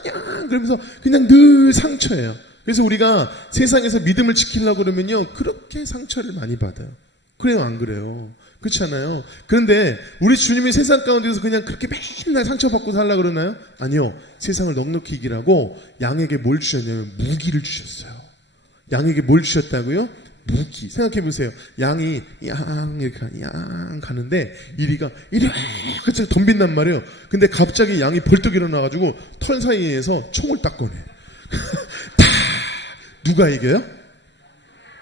그러면서 그냥 늘 상처예요. 그래서 우리가 세상에서 믿음을 지키려고 그러면요 그렇게 상처를 많이 받아요. 그래요, 안 그래요? 그렇지 않아요? 그런데 우리 주님이 세상 가운데서 그냥 그렇게 맨날 상처받고 살려고 그러나요? 아니요. 세상을 넉넉히 이기라고 양에게 뭘 주셨냐면 무기를 주셨어요. 양에게 뭘 주셨다고요? 무기. 생각해 보세요. 양이 이렇게 가는데 이리가 그치 덤빈단 말이에요. 근데 갑자기 양이 벌떡 일어나가지고 털 사이에서 총을 딱 꺼내. 다 누가 이겨요?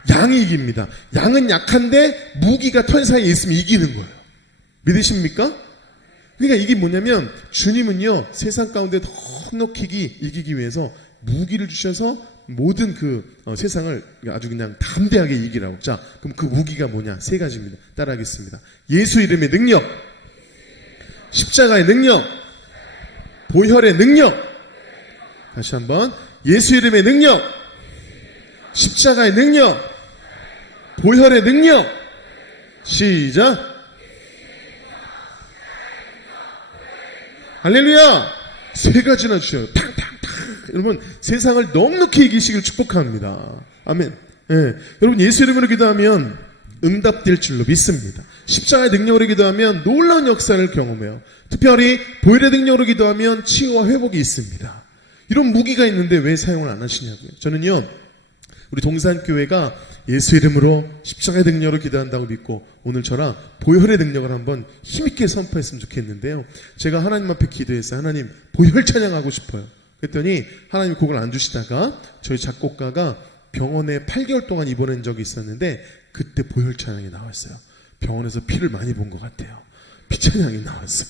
양이 이깁니다. 양은 약한데 무기가 털 사이에 있으면 이기는 거예요. 믿으십니까? 그러니까 이게 뭐냐면 주님은요 세상 가운데 넉넉히 이기기 위해서 무기를 주셔서 모든 세상을 아주 그냥 담대하게 이기라고. 자, 그럼 그 무기가 뭐냐? 3가지입니다. 따라하겠습니다. 예수 이름의 능력, 십자가의 능력, 보혈의 능력. 다시 한번 예수 이름의 능력, 십자가의 능력, 보혈의 능력. 시작. 할렐루야. 3가지나 주셔요. 탕탕탕. 여러분 세상을 넉넉히 이기시길 축복합니다. 아멘. 여러분 예수 이름으로 기도하면 응답될 줄로 믿습니다. 십자가의 능력으로 기도하면 놀라운 역사를 경험해요. 특별히 보혈의 능력으로 기도하면 치유와 회복이 있습니다. 이런 무기가 있는데 왜 사용을 안 하시냐고요. 저는요 우리 동산교회가 예수 이름으로 십자가의 능력으로 기도한다고 믿고 오늘 저랑 보혈의 능력을 한번 힘있게 선포했으면 좋겠는데요. 제가 하나님 앞에 기도했어요. 하나님 보혈 찬양하고 싶어요. 그랬더니 하나님이 그걸 안 주시다가 저희 작곡가가 병원에 8개월 동안 입원한 적이 있었는데 그때 보혈 찬양이 나왔어요. 병원에서 피를 많이 본 것 같아요. 피 찬양이 나왔어요.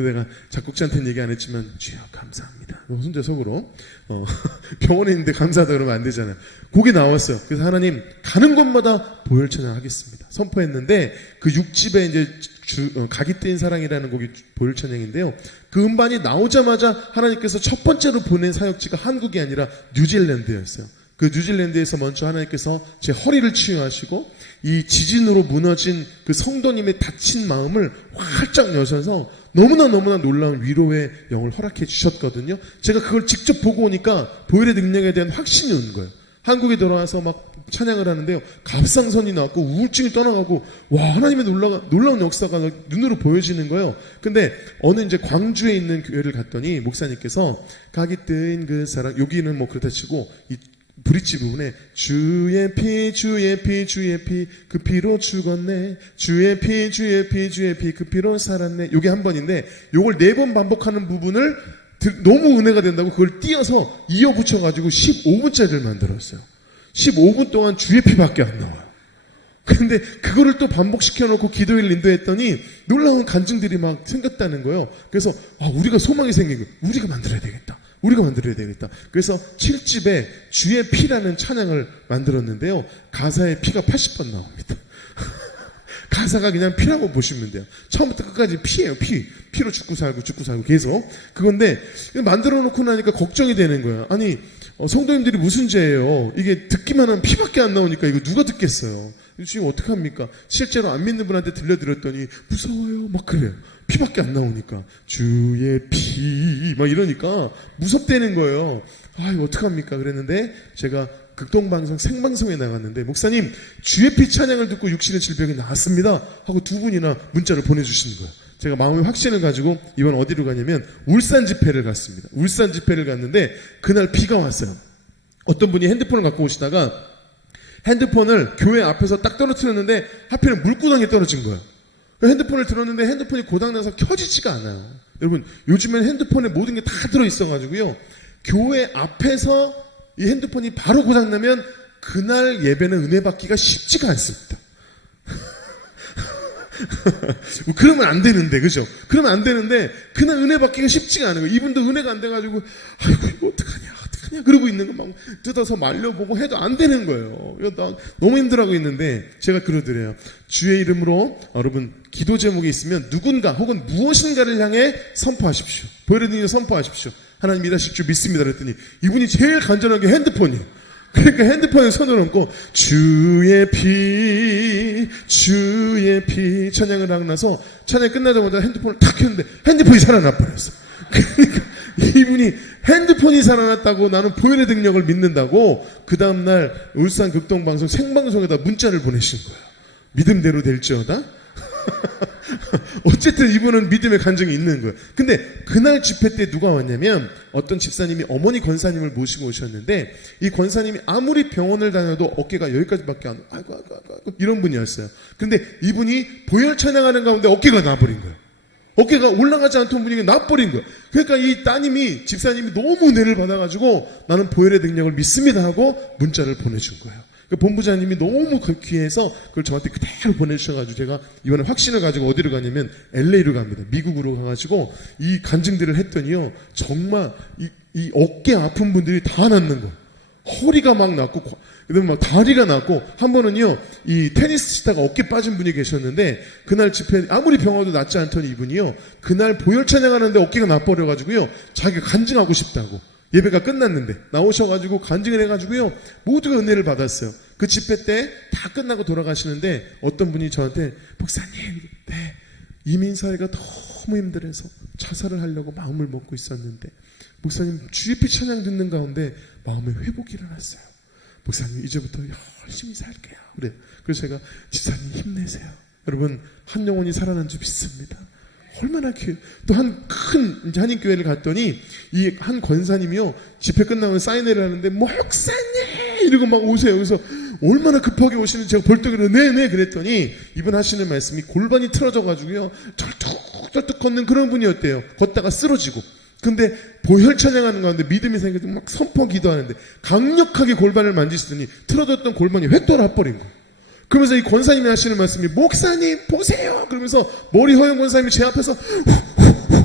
내가 작곡자한테는 얘기 안 했지만 주여 감사합니다. 혼자 속으로 병원에 있는데 감사하다 그러면 안 되잖아요. 곡이 나왔어요. 그래서 하나님 가는 곳마다 보혈 찬양하겠습니다. 선포했는데 그 6집에 이제 각이 떼인 사랑이라는 곡이 보혈 찬양인데요. 그 음반이 나오자마자 하나님께서 첫 번째로 보낸 사역지가 한국이 아니라 뉴질랜드였어요. 그 뉴질랜드에서 먼저 하나님께서 제 허리를 치유하시고 이 지진으로 무너진 그 성도님의 다친 마음을 활짝 여셔서 너무나 놀라운 위로의 영을 허락해 주셨거든요. 제가 그걸 직접 보고 오니까 보혈의 능력에 대한 확신이 오는 거예요. 한국에 돌아와서 막 찬양을 하는데요. 갑상선이 나왔고 우울증이 떠나가고 와 하나님의 놀라운 역사가 눈으로 보여지는 거예요. 근데 어느 이제 광주에 있는 교회를 갔더니 목사님께서 각이 뜬 그 사랑 여기는 뭐 그렇다 치고 이 브릿지 부분에 주의 피 그 피로 죽었네 주의 피 그 피로 살았네 요게 한 번인데 요걸 4번 반복하는 부분을 너무 은혜가 된다고 그걸 띄어서 이어 붙여가지고 15분짜리를 만들었어요. 15분 동안 주의 피밖에 안 나와요. 근데 그거를 또 반복시켜놓고 기도회를 인도했더니 놀라운 간증들이 막 생겼다는 거예요. 그래서 우리가 소망이 생긴 거예요. 우리가 만들어야 되겠다. 우리가 만들어야 되겠다. 그래서 7집에 주의 피라는 찬양을 만들었는데요. 가사에 피가 80번 나옵니다. 가사가 그냥 피라고 보시면 돼요. 처음부터 끝까지 피예요. 피로 죽고 살고 계속 그건데 만들어 놓고 나니까 걱정이 되는 거예요. 아니 성도님들이 무슨 죄예요? 이게 듣기만 하면 피밖에 안 나오니까 이거 누가 듣겠어요? 지금 어떡합니까? 실제로 안 믿는 분한테 들려드렸더니 무서워요 막 그래요. 피밖에 안 나오니까 주의 피 막 이러니까 무섭다는 거예요. 이거 어떡합니까? 그랬는데 제가 극동방송 생방송에 나갔는데 목사님 주의 피 찬양을 듣고 육신의 질병이 나았습니다 하고 두 분이나 문자를 보내주시는 거예요. 제가 마음의 확신을 가지고 이번 어디로 가냐면 울산 집회를 갔습니다. 울산 집회를 갔는데 그날 비가 왔어요. 어떤 분이 핸드폰을 갖고 오시다가 핸드폰을 교회 앞에서 딱 떨어뜨렸는데 하필은 물구덩이에 떨어진 거예요. 핸드폰을 들었는데 핸드폰이 고장나서 켜지지가 않아요. 여러분 요즘엔 핸드폰에 모든 게 다 들어있어가지고요. 교회 앞에서 이 핸드폰이 바로 고장나면 그날 예배는 은혜 받기가 쉽지가 않습니다. 그러면 안 되는데, 그죠? 그러면 안 되는데, 그날 은혜 받기가 쉽지가 않은 거예요. 이분도 은혜가 안 돼가지고, 아이고, 이거 어떡하냐, 그러고 있는 거 막 뜯어서 말려보고 해도 안 되는 거예요. 나 너무 힘들어하고 있는데, 제가 그러더래요. 주의 이름으로, 여러분, 기도 제목이 있으면 누군가 혹은 무엇인가를 향해 선포하십시오. 보혈의 선포하십시오. 하나님 일하실 줄 믿습니다. 그랬더니, 이분이 제일 간절한 게 핸드폰이에요. 그러니까 핸드폰에 손을 얹고 주의 피 찬양을 하고 나서 찬양 끝나자마자 핸드폰을 탁 켰는데 핸드폰이 살아나 버렸어. 그러니까 이분이 핸드폰이 살아났다고 나는 보혈의 능력을 믿는다고 그 다음날 울산 극동방송 생방송에다 문자를 보내신 거예요. 믿음대로 될지어다. 어쨌든 이분은 믿음의 간증이 있는 거예요. 근데 그날 집회 때 누가 왔냐면 어떤 집사님이 어머니 권사님을 모시고 오셨는데 이 권사님이 아무리 병원을 다녀도 어깨가 여기까지밖에 안 아이고 이런 분이었어요. 근데 이분이 보혈 찬양하는 가운데 어깨가 나버린 거예요. 어깨가 올라가지 않던 분이 나버린 거예요. 그러니까 이 따님이 집사님이 너무 은혜를 받아가지고 나는 보혈의 능력을 믿습니다 하고 문자를 보내준 거예요. 본부장님이 너무 귀해서 그걸 저한테 그대로 보내주셔가지고 제가 이번에 확신을 가지고 어디로 가냐면 LA로 갑니다. 미국으로 가가지고 이 간증들을 했더니요 정말 이 어깨 아픈 분들이 다 낫는 거예요. 허리가 막 낫고 그다음에 막 다리가 낫고 한 번은요 이 테니스 치다가 어깨 빠진 분이 계셨는데 그날 집회 아무리 병원도 낫지 않더니 이분이요 그날 보혈 찬양하는데 어깨가 나버려가지고요 자기가 간증하고 싶다고 예배가 끝났는데 나오셔가지고 간증을 해가지고요 모두가 은혜를 받았어요. 그 집회 때 다 끝나고 돌아가시는데 어떤 분이 저한테 목사님 네, 이민사회가 너무 힘들어서 자살을 하려고 마음을 먹고 있었는데 목사님 주의 피 찬양 듣는 가운데 마음에 회복이 일어났어요. 목사님 이제부터 열심히 살게요. 그래. 그래서 제가 집사님 힘내세요. 여러분 한 영혼이 살아난 줄 믿습니다. 얼마나 또 한 큰 한인교회를 갔더니 이 한 권사님이요 집회 끝나면 사인회를 하는데 목사님 이러고 막 오세요. 그래서 얼마나 급하게 오시는지 제가 벌떡 일어나 네네 그랬더니 이분 하시는 말씀이 골반이 틀어져 가지고요 쩔뚝쩔뚝 걷는 그런 분이었대요. 걷다가 쓰러지고 근데 보혈 찬양하는 가운데 믿음이 생겨서 막 선포 기도하는데 강력하게 골반을 만지시더니 틀어졌던 골반이 획 돌아버린 거예요. 그러면서 이 권사님이 하시는 말씀이 목사님 보세요 그러면서 머리 허연 권사님이 제 앞에서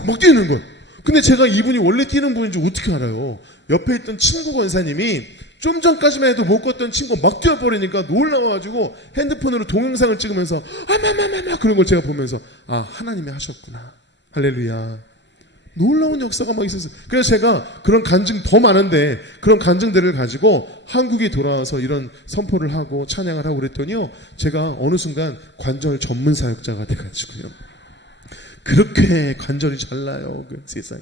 막 뛰는 거예요. 근데 제가 이분이 원래 뛰는 분인 줄 어떻게 알아요? 옆에 있던 친구 권사님이 좀 전까지만 해도 못 걷던 친구가 막 뛰어버리니까 놀라워가지고 핸드폰으로 동영상을 찍으면서 아마마마마 그런 걸 제가 보면서 아 하나님이 하셨구나 할렐루야 놀라운 역사가 막 있었어요. 그래서 제가 그런 간증 더 많은데 그런 간증들을 가지고 한국에 돌아와서 이런 선포를 하고 찬양을 하고 그랬더니요 제가 어느 순간 관절 전문 사역자가 돼가지고요 그렇게 관절이 잘 나요 그 세상에.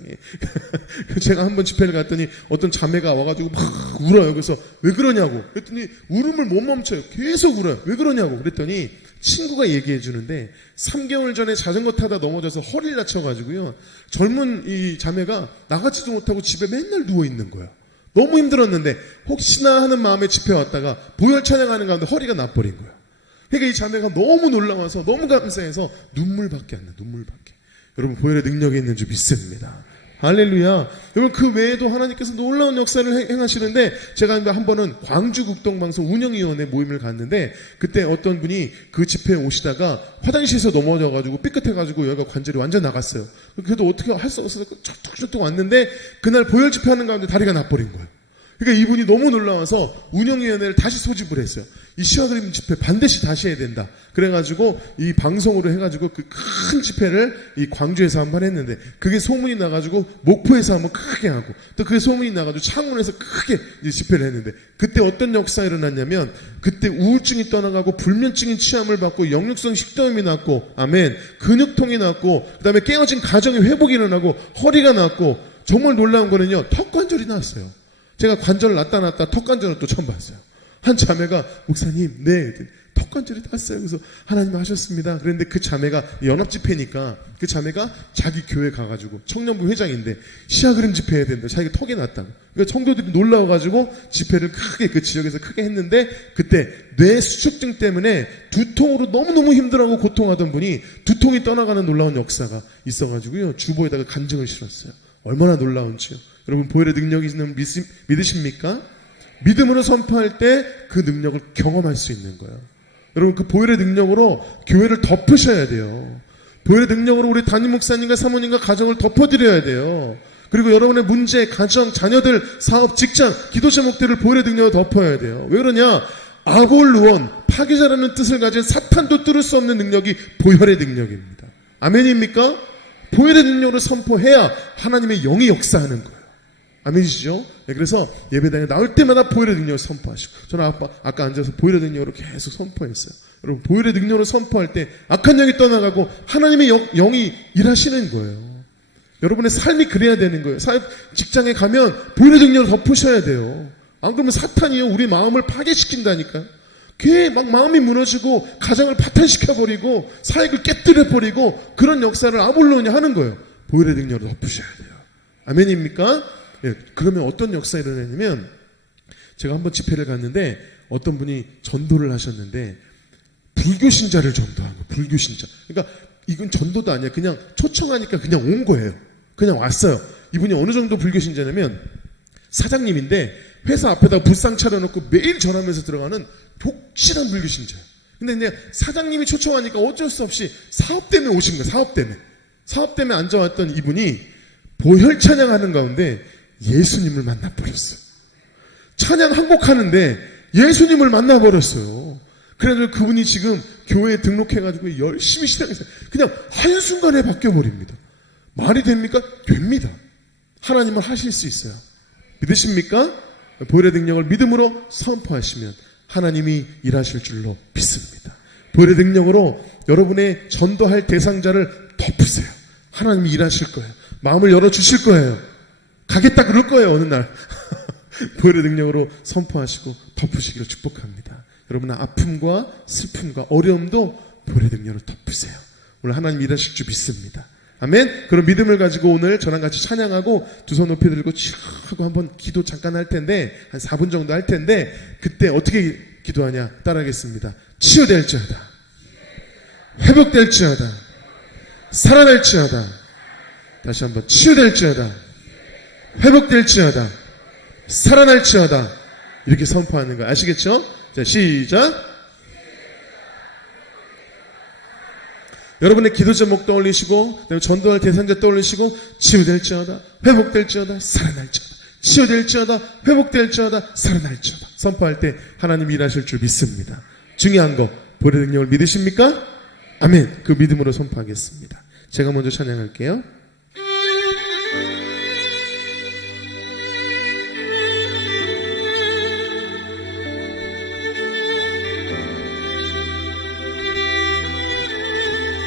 제가 한번 집회를 갔더니 어떤 자매가 와가지고 막 울어요. 그래서 왜 그러냐고 그랬더니 울음을 못 멈춰요. 계속 울어요. 왜 그러냐고 그랬더니 친구가 얘기해 주는데 3개월 전에 자전거 타다 넘어져서 허리를 다쳐가지고요 젊은 이 자매가 나가지도 못하고 집에 맨날 누워있는 거예요. 너무 힘들었는데 혹시나 하는 마음에 집회 왔다가 보혈 찬양하는 가운데 허리가 나버린 거예요. 그러니까 이 자매가 너무 놀라워서 너무 감사해서 눈물밖에 안 나. 눈물밖에. 여러분 보혈의 능력이 있는 줄 믿습니다. 할렐루야. 여러분 그 외에도 하나님께서 놀라운 역사를 행하시는데, 제가 한 번은 광주 국동방송 운영위원회 모임을 갔는데, 그때 어떤 분이 그 집회에 오시다가 화장실에서 넘어져가지고 삐끗해가지고 여기가 관절이 완전 나갔어요. 그래도 어떻게 할 수 없어서 툭툭툭 왔는데, 그날 보혈 집회하는 가운데 다리가 나버린 거예요. 그러니까 이분이 너무 놀라워서 운영위원회를 다시 소집을 했어요. 이 시화그림 집회 반드시 다시 해야 된다. 그래가지고 이 방송으로 해가지고 그 큰 집회를 이 광주에서 한번 했는데, 그게 소문이 나가지고 목포에서 한번 크게 하고, 또 그게 소문이 나가지고 창원에서 크게 이제 집회를 했는데, 그때 어떤 역사가 일어났냐면, 그때 우울증이 떠나가고 불면증인 치함을 받고 역류성 식도염이 났고, 아멘, 근육통이 났고, 그 다음에 깨어진 가정의 회복이 일어나고 허리가 났고, 정말 놀라운 거는요, 턱관절이 났어요. 제가 관절 났다 턱관절을 또 처음 봤어요. 한 자매가 목사님, 네, 턱관절이 났어요. 그래서 하나님 하셨습니다. 그런데 그 자매가 연합집회니까 그 자매가 자기 교회 가가지고 청년부 회장인데 시아그림 집회 해야 된다. 자기가 턱이 났다고. 그러니까 청도들이 놀라워가지고 집회를 크게 그 지역에서 크게 했는데, 그때 뇌 수축증 때문에 두통으로 너무너무 힘들어하고 고통하던 분이 두통이 떠나가는 놀라운 역사가 있어가지고요, 주보에다가 간증을 실었어요. 얼마나 놀라운지요. 여러분 보혈의 능력이 있는 믿으십니까? 믿음으로 선포할 때 그 능력을 경험할 수 있는 거예요. 여러분 그 보혈의 능력으로 교회를 덮으셔야 돼요. 보혈의 능력으로 우리 담임 목사님과 사모님과 가정을 덮어드려야 돼요. 그리고 여러분의 문제, 가정, 자녀들, 사업, 직장, 기도 제목들을 보혈의 능력으로 덮어야 돼요. 왜 그러냐? 아골루원, 파괴자라는 뜻을 가진 사탄도 뚫을 수 없는 능력이 보혈의 능력입니다. 아멘입니까? 보혈의 능력으로 선포해야 하나님의 영이 역사하는 거예요. 아멘이시죠? 네, 그래서 예배당에 나올 때마다 보혈의 능력을 선포하시고, 저는 아까 앉아서 보혈의 능력으로 계속 선포했어요. 여러분 보혈의 능력으로 선포할 때 악한 영이 떠나가고 하나님의 영이 일하시는 거예요. 여러분의 삶이 그래야 되는 거예요. 직장에 가면 보혈의 능력을 덮으셔야 돼요. 안 그러면 사탄이요 우리 마음을 파괴시킨다니까요. 걔 막 마음이 무너지고 가정을 파탄시켜버리고 사역을 깨뜨려버리고 그런 역사를 아볼론이 하는 거예요. 보혈의 능력으로 덮으셔야 돼요. 아멘입니까? 예, 그러면 어떤 역사가 일어나냐면, 제가 한번 집회를 갔는데 어떤 분이 전도를 하셨는데 불교 신자를 전도한 거예요. 불교 신자. 그러니까 이건 전도도 아니야. 그냥 초청하니까 그냥 온 거예요. 그냥 왔어요. 이분이 어느 정도 불교 신자냐면 사장님인데 회사 앞에다 불상 차려놓고 매일 전하면서 들어가는 독실한 불교 신자예요. 근데 그냥 사장님이 초청하니까 어쩔 수 없이 사업 때문에 오신 거예요. 사업 때문에 앉아왔던 이분이 보혈 찬양하는 가운데 예수님을 만나버렸어요. 찬양 한곡하는데 예수님을 만나버렸어요. 그래서 그분이 지금 교회에 등록해가지고 열심히 신앙해서 그냥 한순간에 바뀌어버립니다. 말이 됩니까? 됩니다. 하나님은 하실 수 있어요. 믿으십니까? 보혈의 능력을 믿음으로 선포하시면 하나님이 일하실 줄로 믿습니다. 보혈의 능력으로 여러분의 전도할 대상자를 덮으세요. 하나님이 일하실 거예요. 마음을 열어주실 거예요. 가겠다 그럴 거예요. 어느 날 보혈의 능력으로 선포하시고 덮으시기를 축복합니다. 여러분의 아픔과 슬픔과 어려움도 보혈의 능력으로 덮으세요. 오늘 하나님 일하실 줄 믿습니다. 아멘. 그런 믿음을 가지고 오늘 저랑 같이 찬양하고 두 손 높이 들고 쭉 하고 한번 기도 잠깐 할 텐데, 한 4분 정도 할 텐데, 그때 어떻게 기도하냐 따라하겠습니다. 치유될지어다, 회복될지어다, 살아날지어다. 다시 한번 치유될지어다, 회복될지어다, 살아날지어다. 이렇게 선포하는 거 아시겠죠? 자, 시작. 여러분의 기도 제목 떠올리시고, 전도할 대상자 떠올리시고, 치유될지어다, 회복될지어다, 살아날지어다, 치유될지어다, 회복될지어다, 살아날지어다. 선포할 때 하나님이 일하실 줄 믿습니다. 중요한 거, 보혈의 능력을 믿으십니까? 아멘. 그 믿음으로 선포하겠습니다. 제가 먼저 찬양할게요.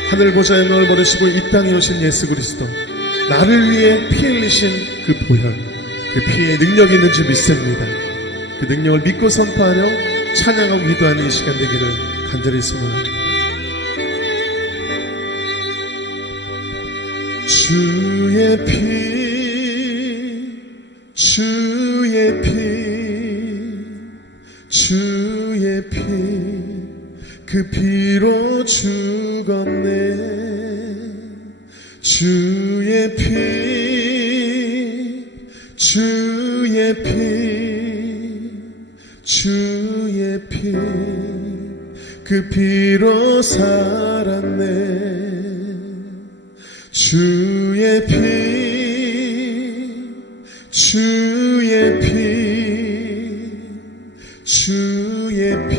하늘 보좌의 영광을 버리시고 이 땅에 오신 예수 그리스도, 나를 위해 피 흘리신 그 보혈, 그 피에 능력이 있는 줄 믿습니다. 그 능력을 믿고 선포하며 찬양하고 기도하는 이 시간 되기를 간절히 소망합니다. 주의 피, 주의 피, 주의 피, 그 피로 죽었네. 주의 피, 주의 피, 그 피로 살았네. 주의 피, 주의 피, 주의 피,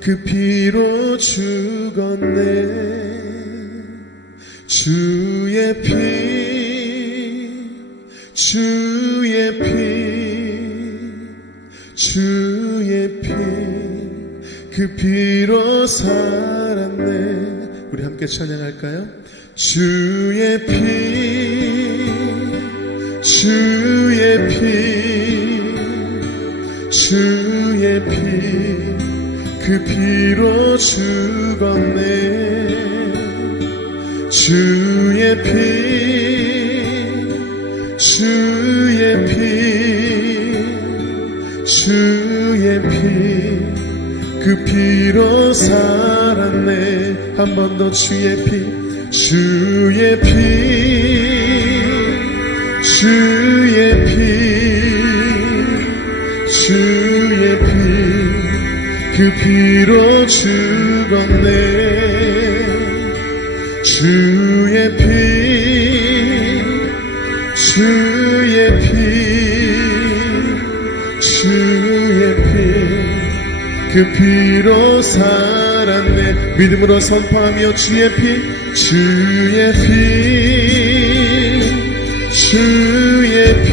그 피로 죽었네. 주의 피, 주의 피, 주의 피, 그 피로 살았네. 우리 함께 찬양할까요? 주의 피, 주의 피, 주의 피, 그 피로 죽었네. 주의 피, 주의 피, 주의 피, 그 피로 살았네. 한 번 더 주의 피, 주의 피, 주의 피, 주의 피, 그 피로 죽었네. 주의 피, 주의 피, 주의 피, 그 피로 살았네. 믿음으로 선포하며 주의 피, 주의 피, 주의 피,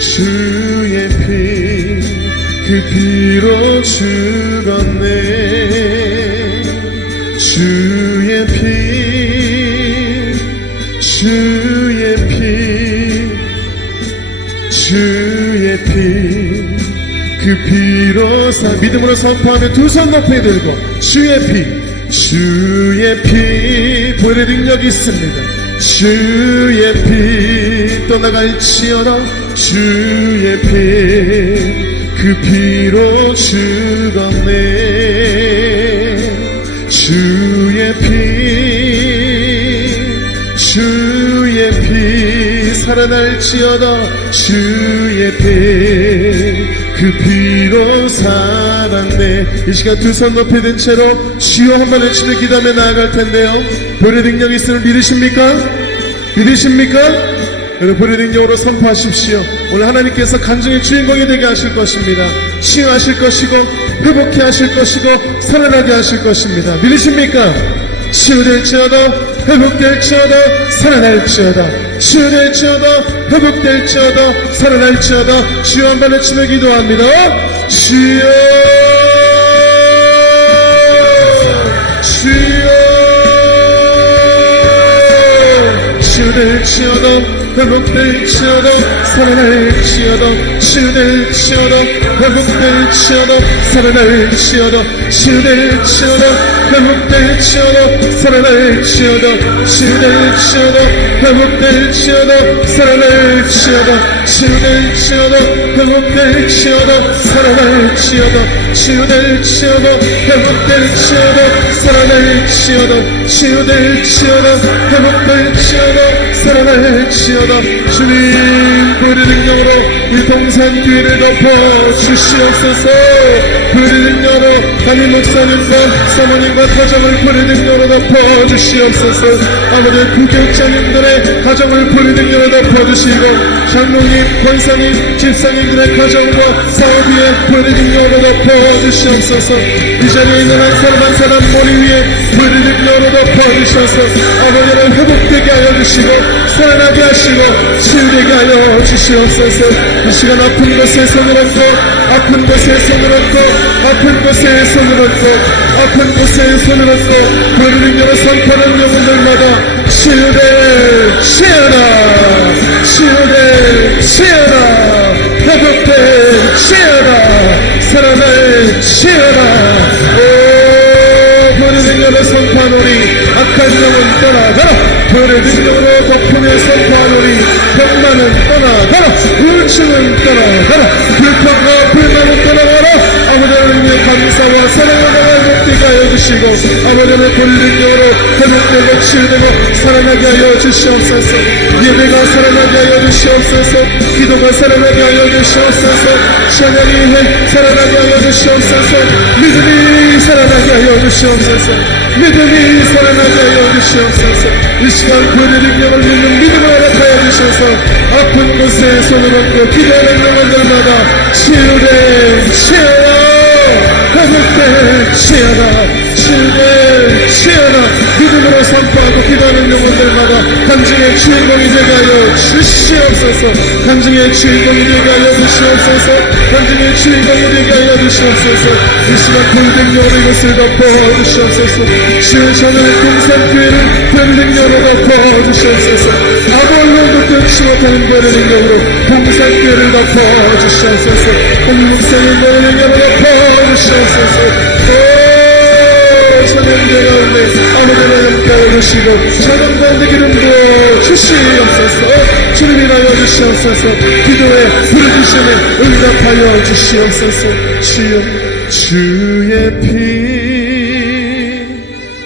주의 피, 그 피로 죽었네. 주의 피, 주의 피, 주의 피, 그 피로 믿음으로 선포하며 두 손 높이 들고 주의 피, 주의 피, 보혈의 능력이 있습니다. 주의 피 떠나갈지어다. 주의 피, 그 피로 죽었네. 주의 피, 주의 피 살아날지어다. 주의 피, 그 피로 살았네. 이 시간 두 손 높이 든 채로 주여 한번 외치며 기도하며 나아갈 텐데요. 보혈의 능력이 있음을 믿으십니까? 믿으십니까? 여러분, 보혈의 능력으로 선포하십시오. 오늘 하나님께서 간증의 주인공이 되게 하실 것입니다. 치유하실 것이고 회복케 하실 것이고 살아나게 하실 것입니다. 믿으십니까? 치유될지어다, 회복될지어다, 살아날지어다. 치유될지어다, 회복될지어다, 살아날지어다. 주여 한번 외치며 기도합니다. 주여, 주여. 치유될지어다, 회복될지어다, 살아날지어다. 치유될지어다, 회복될지어다, 살아날지어다. 치유될지어다, 회복될지어다, 살아날지어다. 치유될지어다, 회복될지어다, 살아날지어다. 치유될지어다, 회복될지어다, 살아날지어다. 치유될지어다, 회복될지어다, 살아날지어다. 치유될지어다, 회복될지어다, 살아날지어다. 주님, 보혈의 능력으로 이 동산 교회를 덮어 주시옵소서. 보혈의 능력으로 담임 목사님과 사모님과 가정을 보혈의 능력으로 덮어 주시옵소서. 아버지, 부교육장님들의 가정을 보혈의 능력으로 덮어 주시고, 장로님, 권사님, 집사님들의 가정과 사업 위에 보혈의 능력으로 덮어 주시옵소서. 이 자리에 있는 한 사람 한 사람 머리 위에 보혈의 능력으로 덮어 주셔서 아버지를 회복되게 하여 주시고, 살아나게 하시고, 치유되게 하여 주시옵소서. 이 시간 아픈 곳에 손을 얹고, 아픈 곳에 손을 얹고, 아픈 곳에 손을 얹고, 아픈 곳에 손을 얹고, 보혈의 능력을 선포하는 영혼들마다 치유될 치유라, 치유될 치유라, 회복될 치유라, 살아날 치유라. 보혈의 능력을 선포하노니 악한 영은 떠나가라. 보혈의 능력으로 덮으며 선포하노니 병만은 떠나가라. 우울증은 떠나가라. 불평과 불만은 떠나가라. 아버지 하나님의 감사와 사랑을 높이게 하여 주시고 아버지 하나님의 권능력으로 회복되고 치유되고 살아나게 하여 주시옵소서. 예배가 살아나게 하여 주시옵소서. 기도가 살아나게 하여 주시옵소서. 찬양이 살아나게 하여 주시옵소서. 믿음이 살아나게 하여 주시옵소서. 믿음이 살아나게 하여 주시옵소서. 이 시간 구원의 능력을 믿는 믿음을 허락하여 주셔서 아픈 곳에 손을 얹고 기도하는 영혼들마다 치유되 치유라 회복되 치유라 치유되 치유라 믿음으로 선포하고 기도하는 영혼들마다 간증의 주인공이 되게 하여 주시옵소서. 간증의 주인공이 되게 하여 주시옵소서. 간증의 주인공이 되게 하여 주시옵소서. 이 시간 불능력으로 이것을 덮어 주시옵소서. 주의 저는 동산교회를 불능력으로 덮어 주시옵소서. 아무것도 끊지 못하는 불능력으로 동산교회를 덮어 주시옵소서. 공동생의 불능력으로 덮어 주시옵소서. 찬양대 가운데 아무데나 함께하여 주시고 찬양 가운데 기름 부어 주시옵소서. 주님 인하여 주시옵소서. 기도에 부르짖음에 응답하여 주시옵소서. 주의 피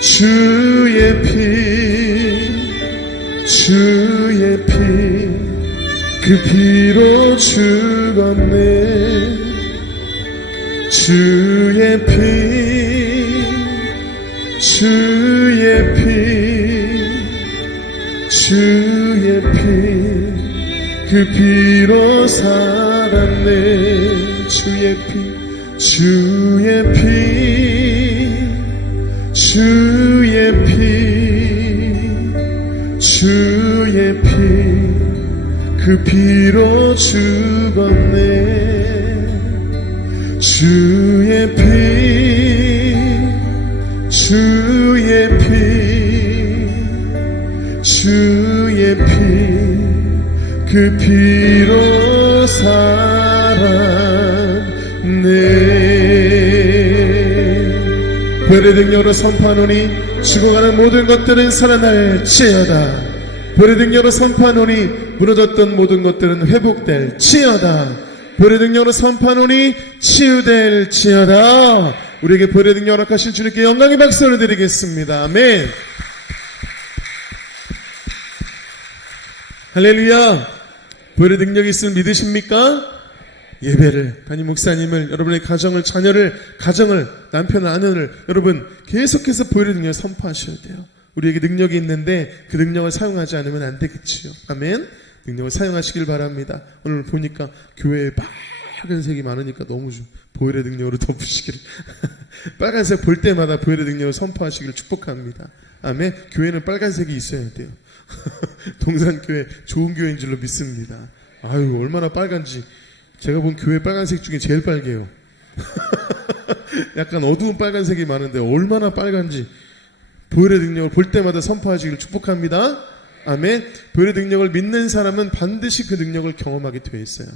주의 피 주의 피 그 피로 죽었네. 주의 피 주의 피 주의 피 그 피로 살았네. 주의 피 주의 피 주의 피 주의 피 그 피로 죽었네. 주의 피 주의 피 주의 피 그 피로 살았네. 보혈의 능력으로 선포하노니 죽어가는 모든 것들은 살아날지어다. 보혈의 능력으로 선포하노니 무너졌던 모든 것들은 회복될지어다. 보혈의 능력으로 선포하노니 치유될지어다. 우리에게 보혈의 능력 허락하신 주님께 영광의 박수를 드리겠습니다. 아멘. 할렐루야. 보혈의 능력이 있음을 믿으십니까? 예배를, 담임 목사님을, 여러분의 가정을, 자녀를, 남편을, 아내를 여러분 계속해서 보혈의 능력을 선포하셔야 돼요. 우리에게 능력이 있는데 그 능력을 사용하지 않으면 안 되겠지요. 아멘. 능력을 사용하시길 바랍니다. 오늘 보니까 교회에 빨간색이 많으니까 너무 보혈의 능력으로 덮으시기를 빨간색 볼 때마다 보혈의 능력을 선포하시기를 축복합니다. 아멘. 교회는 빨간색이 있어야 돼요. 동산교회 좋은 교회인 줄로 믿습니다. 아유 얼마나 빨간지. 제가 본 교회 빨간색 중에 제일 빨개요. 약간 어두운 빨간색이 많은데 얼마나 빨간지. 보혈의 능력을 볼 때마다 선포하시기를 축복합니다. 아멘. 보혈의 능력을 믿는 사람은 반드시 그 능력을 경험하게 되어 있어요.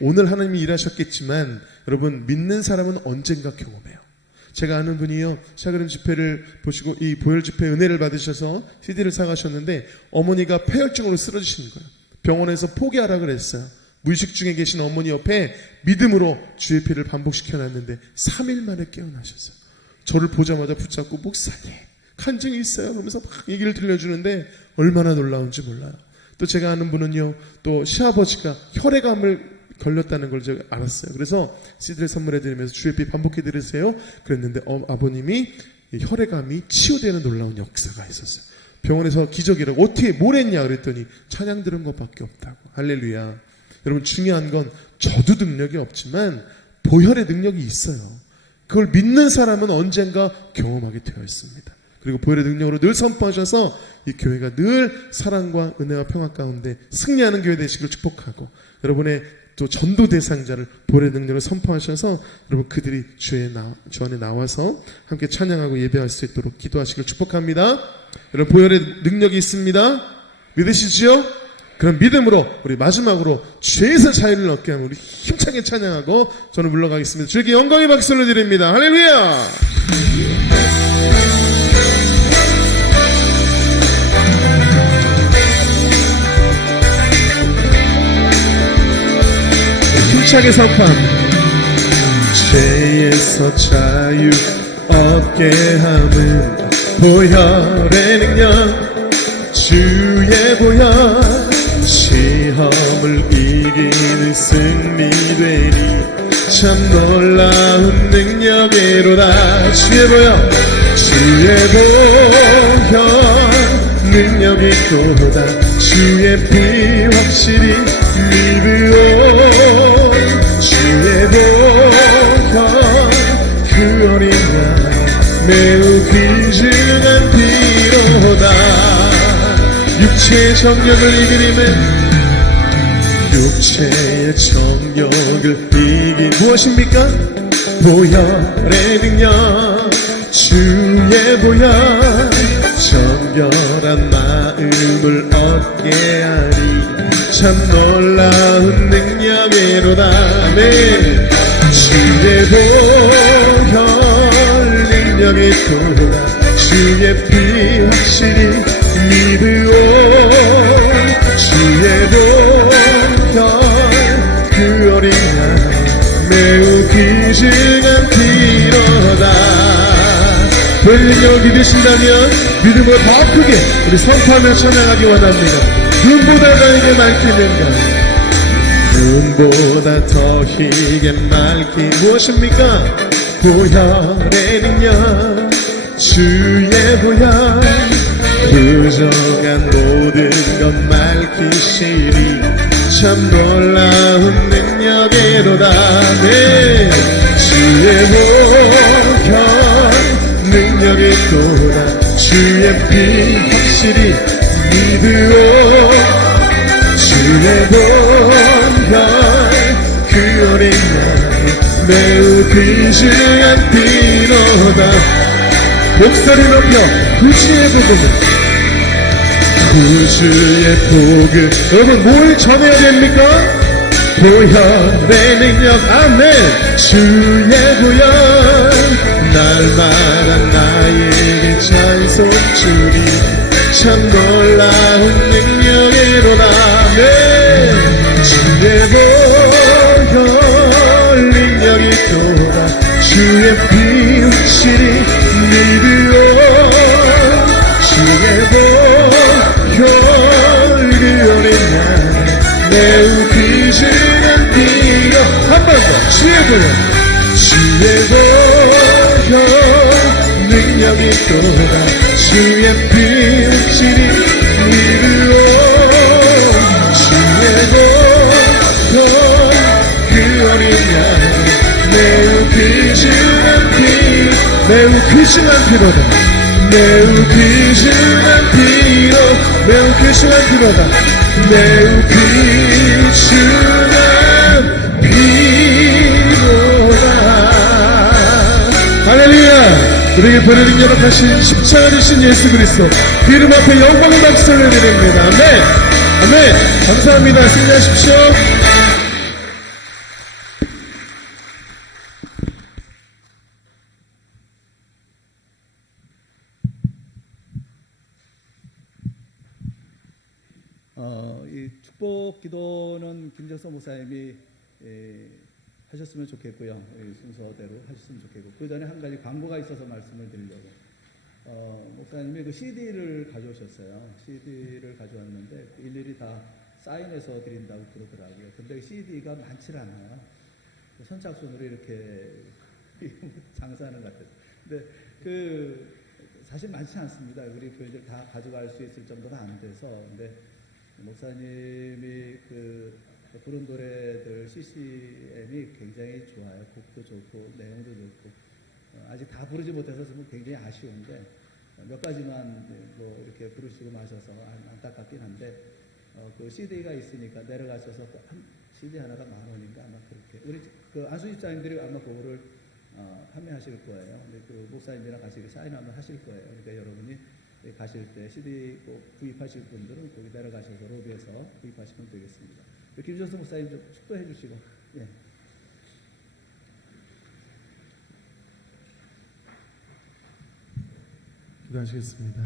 오늘 하나님이 일하셨겠지만 여러분 믿는 사람은 언젠가 경험해요. 제가 아는 분이요, 샤그림 집회를 보시고 이 보혈 집회 은혜를 받으셔서 CD를 사가셨는데 어머니가 폐혈증으로 쓰러지시는 거예요. 병원에서 포기하라 그랬어요. 무의식 중에 계신 어머니 옆에 믿음으로 주의 피를 반복시켜놨는데 3일 만에 깨어나셨어요. 저를 보자마자 붙잡고 목사님 간증이 있어요 그러면서 막 얘기를 들려주는데 얼마나 놀라운지 몰라요. 또 제가 아는 분은요, 또 시아버지가 혈액암을 걸렸다는 걸 제가 알았어요. 그래서 CD를 선물해드리면서 주의 피 반복해 드리세요 그랬는데 아버님이 혈액암이 치유되는 놀라운 역사가 있었어요. 병원에서 기적이라고 어떻게 뭘 했냐 그랬더니 찬양 들은 것밖에 없다고. 할렐루야. 여러분 중요한 건 저도 능력이 없지만 보혈의 능력이 있어요. 그걸 믿는 사람은 언젠가 경험하게 되어 있습니다. 그리고 보혈의 능력으로 늘 선포하셔서 이 교회가 늘 사랑과 은혜와 평화 가운데 승리하는 교회 되시길 축복하고, 여러분의 또 전도 대상자를 보혈의 능력으로 선포하셔서 여러분 그들이 주 안에 나와서 함께 찬양하고 예배할 수 있도록 기도하시길 축복합니다. 여러분 보혈의 능력이 있습니다. 믿으시지요? 그럼 믿음으로 우리 마지막으로 죄에서 자유를 얻게 하면 우리 힘차게 찬양하고 저는 물러가겠습니다. 주에게 영광의 박수를 드립니다. 할렐루야. 힘차게 선포합니다. 죄의 죄에서 자유 얻게 함은 보혈의 능력 주의 보혈 시험을 이기는 승리되니 참 놀라운 능력이로다. 주의 보혈 능력이 있도다. 주의 피 확실히 믿으오. 주의 보혈 그 어린 양 매우 귀중한 피로다. 육체의 정욕을 이기리면 육체의 정욕을 이긴 무엇입니까? 보혈의 능력 주의 보혈 정결한 마음을 얻게 하리 참 놀라운 능력이로다. 아멘. 주의 보혈 능력이 있도다. 주의 피 확실히 믿으오. 주의 보혈 그 어린 양 매우 귀중한 피로다. 보혈의 능력을 믿으신다면 믿음으로 더 크게 우리 선포하며 찬양하기 원합니다. 눈보다 더 희게 맑히는가 눈보다 더 희게 맑히 무엇입니까? 보혈의 능력 주의 보혈 부정한 모든 것 맑히시리 참 놀라운 능력이로다. 네. 주의 보혈 능력이 있도다. 주의 피 확실히 믿으오. 주의 보혈 그 어린 양 매우 귀중한 피로다. 목소리 높여 구주의 복음을 구주의 복음 여러분 뭘 전해야 됩니까? 보혈의 능력 아멘. 주의 보혈 날마다 나에게 찬송 주리 참 놀라운 능력이로다. 아멘. 주의 보혈 능력이 있도다. 주의 피 확실히 믿으오. 주의 보혈 그 어린 양 매우 귀중한 피로 한 번 더 주의 보혈 주의 보혈 능력이 있도다. 주의 피 확실히 믿으오. 주의 보혈 그 어린 양 매우 귀중한 피 매우 귀중한 피로다. 매우 귀중한 피로 매우 귀중한 피로다. 매우 귀중한 피로다. 할렐루야. 우리에게 보혈의 능력을 하신 십자가 되신 예수 그리스도 그 이름 앞에 영광의 박수를 드립니다. 아멘. 아멘. 감사합니다. 승리하십시오. 이 축복 기도는 김정서 목사님이 하셨으면 좋겠고요. 순서대로 하셨으면 좋겠고 그 전에 한 가지 광고가 있어서 말씀을 드리려고 목사님이 그 CD를 가져오셨어요. CD를 가져왔는데 일일이 다 사인해서 드린다고 그러더라고요. 근데 CD가 많지 않아요. 선착순으로 이렇게 장사하는 것 같아요. 근데 사실 많지 않습니다. 우리 교인들 다 가져갈 수 있을 정도가 안 돼서. 근데 목사님이 부른 노래들 CCM이 굉장히 좋아요. 곡도 좋고 내용도 좋고 아직 다 부르지 못해서 좀 굉장히 아쉬운데 몇 가지만 뭐 이렇게 부르시고 마셔서 안타깝긴 한데 그 CD가 있으니까 내려가셔서 한 CD 하나가 10,000원인가 아마 그렇게 우리 안수 집사님들이 아마 그거를 판매하실 거예요. 근데 그 목사님이랑 같이 사인 한번 하실 거예요. 그러니까 여러분이 가실 때 CD 꼭 구입하실 분들은 거기 내려가셔서 로비에서 구입하시면 되겠습니다. 김정수 목사님 좀 축도해 주시고. 예. 기도하시겠습니다.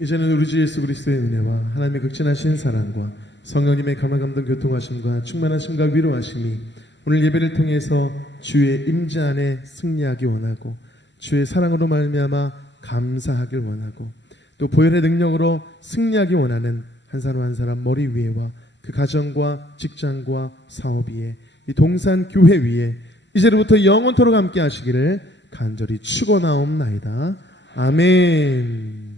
이제는 우리 주 예수 그리스도의 은혜와 하나님의 극진하신 사랑과 성령님의 감화 감동 교통하심과 충만하심과 위로하심이 오늘 예배를 통해서 주의 임재 안에 승리하기 원하고 주의 사랑으로 말미암아 감사하길 원하고 또 보혈의 능력으로 승리하기 원하는 한 사람 한 사람 머리 위에와 그 가정과 직장과 사업 위에 이 동산 교회 위에 이제로부터 영원토록 함께 하시기를 간절히 축원하옵나이다. 아멘.